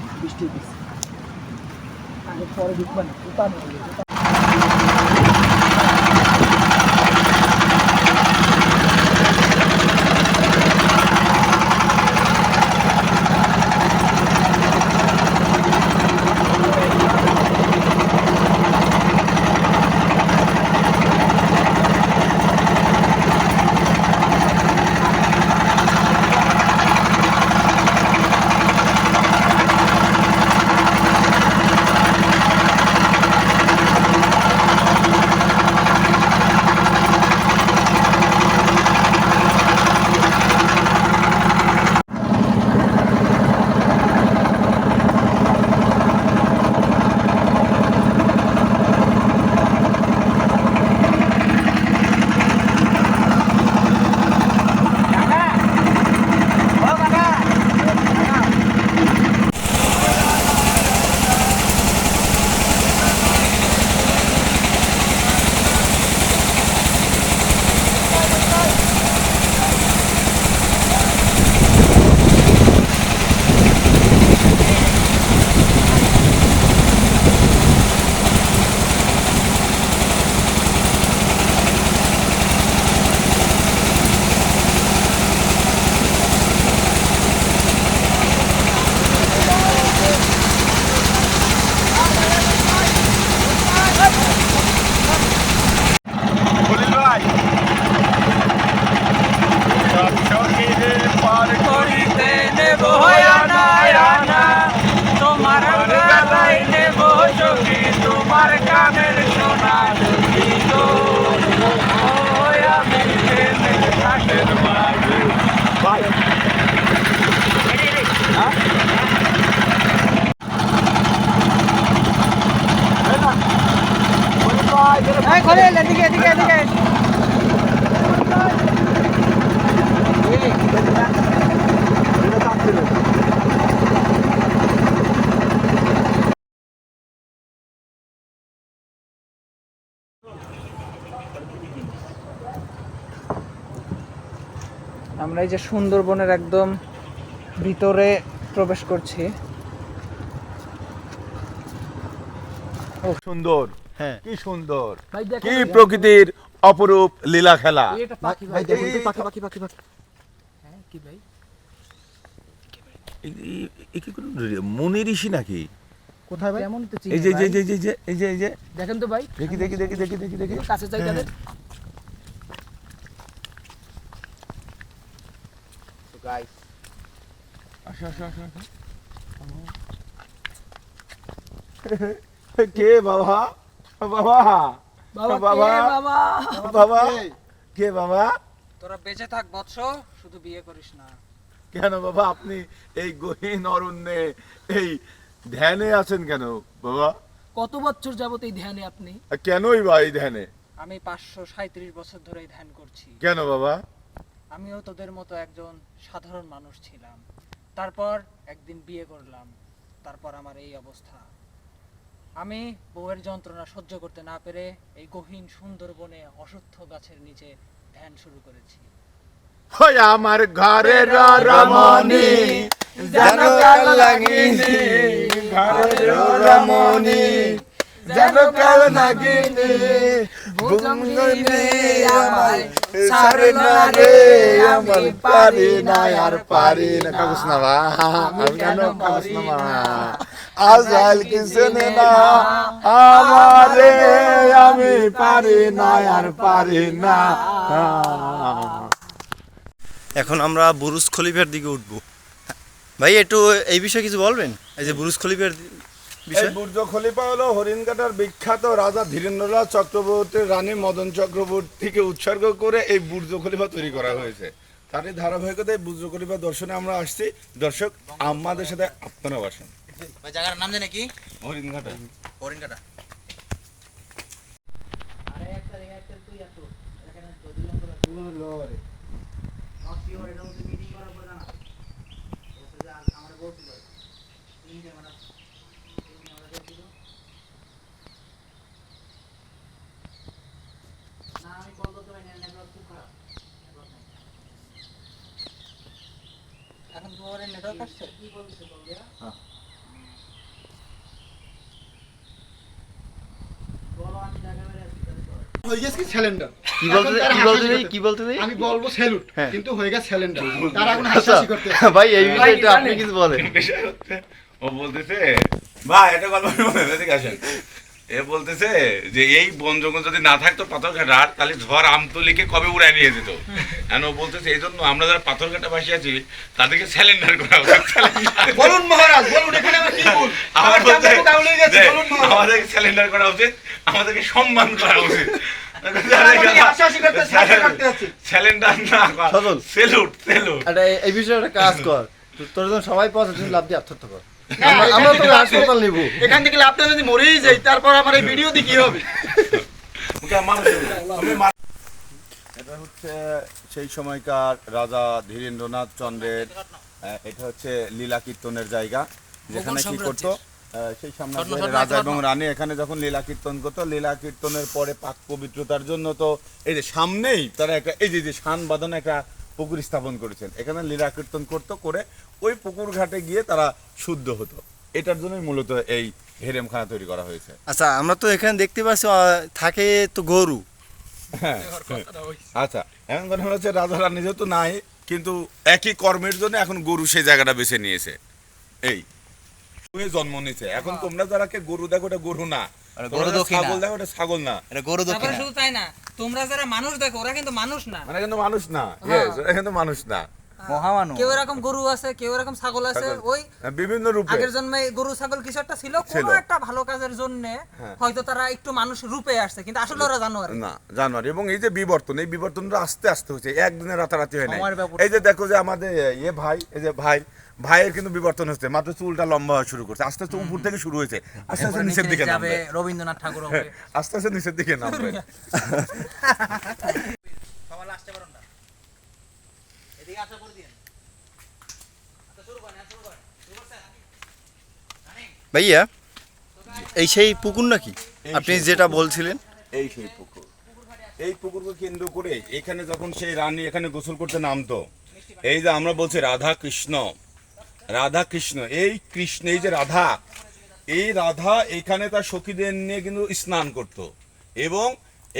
এদিকে এদিকে এদিকে আমরা এই যে সুন্দরবনের একদম ভিতরে প্রবেশ করছি। সুন্দর, কি সুন্দর, কি প্রকৃতির অপরূপ লীলা খেলা। মুনি ঋষি নাকি? কোথায় ভাই? যেমন তো চিনি এই যে ভাই। এই যে দেখেন তো ভাই, দেখি কাছে যাই তাদের। তো গাইস আসো। কে বাবা? কে বাবা? তোরা বেঁচে থাক বৎস, শুধু বিয়ে করিস না। কেন বাবা আপনি এই গহীন অরণ্যে এই ধ্যানে আছেন কেন বাবা? কত বছর যাবত এই ধ্যানে আপনি? কেনই বা এই ধ্যানে? আমি 537 বছর ধরে এই ধ্যান করছি। কেন বাবা? আমিও তোদের মতো একজন সাধারণ মানুষ ছিলাম, তারপর একদিন বিয়ে করলাম, তারপর আমার এই অবস্থা। আমি বউয়ের যন্ত্রণা সহ্য করতে না পেরে এই গহীন সুন্দরবনে অশ্বত্থ গাছের নিচে ধ্যান শুরু করেছি। ওই আমার ঘরের রমণী যেন কাল লাগিনি, ঘরের রমণী যেন কাল লাগিনি, বুঝঙ্গিনি আমায় ছাড়ে না রে, আমি পারি না আর পারি না। কাগজ না বা আমি কেন কাগজ না মা আজরাইল কিছু না আমারে, আমি পারি না আর পারি না। এখন আমরা বুরুজ খলিফার দিকে উঠবো। ভাই একটু এই বিষয়ে কিছু বলবেন, এই যে বুরুজ খলিফার এই বুর্জ খলিফা হলো হরিণঘাটার বিখ্যাত রাজা ধীরেন্দ্রনাথ চক্রবর্তীর রানী মদন চক্রবর্তীকে উৎসর্গ করে এই বুর্জ খলিফা তৈরি করা হয়েছে। তারই ধারাবাহিকতায় বুর্জ খলিফা দর্শনে আমরা আসছি। দর্শক আমাদের সাথে আপনারাও আসেন। ভাই জায়গার নাম জানে কি? হরিণঘাটা। হরিণঘাটা। এখন তোমার নেটওয়ার্ক আসছে? কি বলছে বলবে? বলো আমি জায়গা বের আছি। হয়ে গেছে সিলিন্ডার। কি বলতে আমি বলবো স্যালুট, কিন্তু হয়ে গেছে সিলিন্ডার। তার এখন আচ্ছা হাসাহাসি করতে ভাই এই বিষয়টা আপনি কিছু বলেন। বিষয় হচ্ছে ও বলতেছে ভাই এটা গল্প এদিকে আসেন। এ বলতেছে যে এই বন জঙ্গল যদি না থাকতো পাথরঘাটার, তাহলে ঝড় আমতলিকে কবে উড়ায় নিয়ে যেত। এখন ও বলতেছে এই জন্য আমরা যারা পাথরঘাটা বাসী আছি তাদেরকে স্যালেন্ডার করা উচিত। বলুন মহারাজ, বলুন এখানে আমার কি ভুল? আমার বলতে বলুন মহারাজ। আমাদেরকে স্যালেন্ডার করা উচিত, আমাদেরকে সম্মান করা উচিত। হাসাহাসি করতে করতে যাচ্ছে। স্যালেন্ডার না সেলুট এই বিষয়ে একটা কাজ কর, তোর জন্য সবাই পাওয়া জন্য লাভ দিয়ে আত্মহত্যা কর। আমরা তো হাসপাতাল নিব। এখান থেকে লাভটা যদি মরেই যাই, তারপর আমার এই ভিডিও দিয়ে কি হবে? এটা হচ্ছে সেই সময়কার রাজা ধীরেন্দ্রনাথ চন্দ্রের, এটা হচ্ছে লীলা কীর্তনের জায়গা, যেখানে কি করতো সেই সামনে রাজা এবং রানী এখানে যখন লীলা কীর্তন করতো, লীলা কীর্তনের পরে পাক পবিত্রতার জন্য তো এই যে সামনেই তারা একটা এই যে শান বাঁধানো একটা পুকুর স্থাপন করেছেন, এখানে লীলা কীর্তন করতো, করে ওই পুকুর ঘাটে গিয়ে তারা শুদ্ধ হতো। এটার জন্যই মূলত এই হেরেমখানা তৈরি করা হয়েছে। আচ্ছা আমরা তো এখানে দেখতে পাচ্ছি থাকে তো গরু। হ্যাঁ আচ্ছা, এখন কথা হচ্ছে রাজা রানী যেহেতু নাই, কিন্তু একই কর্মের জন্য এখন গরু সেই জায়গাটা বেছে নিয়েছে, এই জন্ম নিয়েছে। এখন তোমরা যারা গরু দেখো ওটা গরু না, ছাগল দেখো ওটা ছাগল না। তারপরে শুধু তাই না, তোমরা যারা মানুষ দেখো ওরা কিন্তু মানুষ না। মানে কিন্তু মানুষ না, yes, ওরা কিন্তু মানুষ না। মহামানব। কেউ এরকম গরু আছে, কেউ এরকম ছাগল আছে, ওই বিভিন্ন রূপে আগের জন্মে গরু ছাগল কিছু একটা ছিল, কোনো একটা ভালো কাজের জন্য হয়তো তারা একটু মানুষ রূপে আসছে, কিন্তু আসলে ওরা জানোয়ার। না জানোয়ার। এবং এই যে বিবর্তন, এই বিবর্তনটা আস্তে আস্তে হচ্ছে, একদিনে রাতারাতি হয় না। সময়ের ব্যাপার। এই যে দেখো যে আমাদের ভাই, এই যে ভাইয়ের কিন্তু বিবর্তন হচ্ছে, মাত্র চুলটা লম্বা হওয়া শুরু করছে, আস্তে আস্তে উপর থেকে শুরু হয়েছে, আস্তে আস্তে নিচের দিকে যাবে নামবে, রবীন্দ্রনাথ ঠাকুর হবে। আস্তে আস্তে নিচের দিকে নামবে। সবার লাস্টে বারণটা এদিকে আসা করে দিন। আচ্ছা শুরু করেন, শুরু করেন। শুরু করছেন? ভাইয়া এই সেই পুকুর নাকি আপনি যেটা বলছিলেন? এই সেই পুকুর, এই পুকুরকে কেন্দ্র করে এখানে যখন সেই রানী এখানে গোসল করতে নামতো, এই যে আমরা বলছি রাধা কৃষ্ণ, রাধা কৃষ্ণ, এই কৃষ্ণ, এই যে রাধা, এই রাধা এখানে তার সখীদের নিয়ে কিন্তু স্নান করত। এবং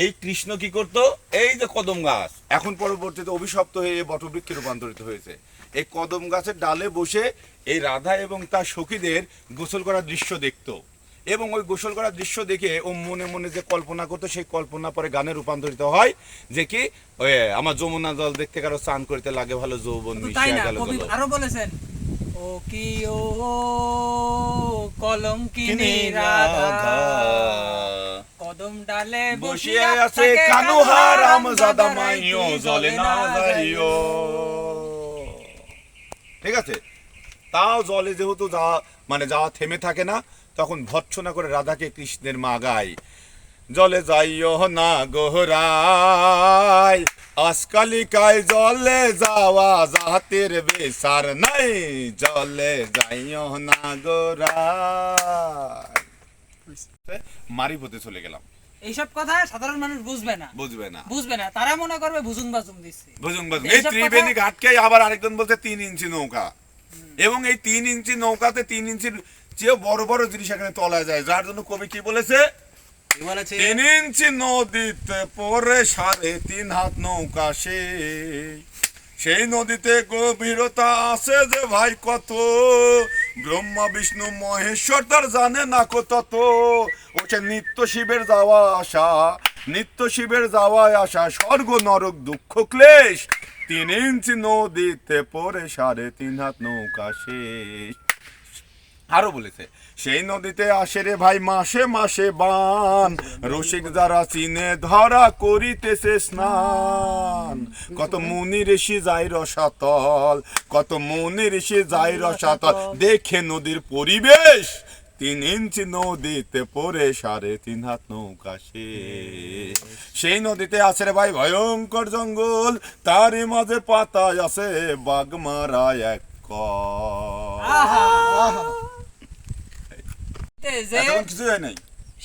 এই কৃষ্ণ কি করত, এই যে কদম গাছ এখন পরবর্তীতে অভিশপ্ত হয়ে এই বটবৃক্ষে রূপান্তরিত হয়েছে, এই কদম গাছের ডালে বসে এই রাধা এবং তার সখীদের গোসল করার দৃশ্য দেখতো। এবং ওই গোসল করার দৃশ্য দেখে ও মনে মনে যে কল্পনা করতো, সেই কল্পনা পরে গানে রূপান্তরিত হয়, যে কি ওই আমার যমুনা জল দেখতে কারো স্নান করতে লাগে ভালো, যৌবন তাই মিশিয়া না, গেল কবি জল। আরো বলেছেন, ও কি ও কলঙ্কিনী রাধা কদম ডালে বসিয়া আছে কানুহা রামজাদা মাইও জলে না যাইও। ঠিক আছে, তাও জলে যেহেতু যাওয়া থেমে থাকে না, তখন ভৎসনা করে রাধাকে কৃষ্ণের মা গায়, জলে যাইও না গোহরাই, আজকালিকায় জলে যাওয়া জাতের বেসার নাই, জলে যাইও না গোহরাই। মারিপথে চলে গেলাম। এইসব কথা সাধারণ মানুষ বুঝবে না, বুঝবে না, তারা মনে করবে ভুজুং বাজুং দিচ্ছে। এই ত্রিবেণী ঘাটকে আবার আরেকজন বলছে 3 ইঞ্চি নৌকা, এবং এই 3 ইঞ্চি নৌকাতে 3 ইঞ্চির চেয়ে বড় বড় জিনিস এখানে তোলা যায়, যার জন্য কবি কি বলেছে, 3 ইঞ্চি নদীতে পরে 3.5 হাত নৌকা, সেই নদীতে গভীরতা আছে যে ভাই কত, ব্রহ্মা বিষ্ণু মহেশ্বর তার জানে না কত, ওকে নিত্য শিবের যাওয়া আসা, নিত্য শিবের যাওয়া আসা, স্বর্গ নরক দুঃখ ক্লেশ, 3 ইঞ্চি নদীতে পরে 3.5 হাত নৌকা শেষ। আরো বলেছে, সেই নদীতে আসে রে ভাই মাসে মাসে বান, রসিক যারা চিনে ধরা করিতেছে স্নান, কত মুনি ঋষি যায় রসাতল, কত মুনি ঋষি যায় রসাতল, দেখে নদীর পরিবেশ, 3 ইঞ্চি নদীতে পরে 3.5 হাত নৌকা শেষ। সেই নদীতে আছে রে ভাই ভয়ঙ্কর জঙ্গল, তারই মাঝে পাতায় আছে বাগমারা এক কিছু হয় নাই।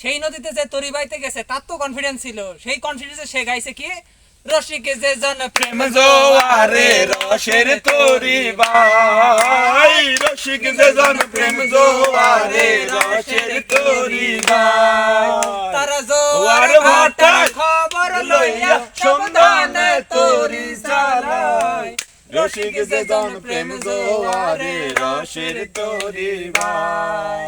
সেই নদীতে যে তরি বাইতে গেছে তার তো কনফিডেন্স ছিল, সেই কনফিডেন্সে সে গাইছে কি, রসিকে যে জন প্রেম জোয়ারে রসের তরি বাই, রসিক যে জন প্রেম জোয়ারে রসের তরি বাই, তারা জোয়ার ভাটা খবর লইয়া সন্ধানে তরি চালায়, রসিক যে জন প্রেম জোয়ারে রসের তরি বাই।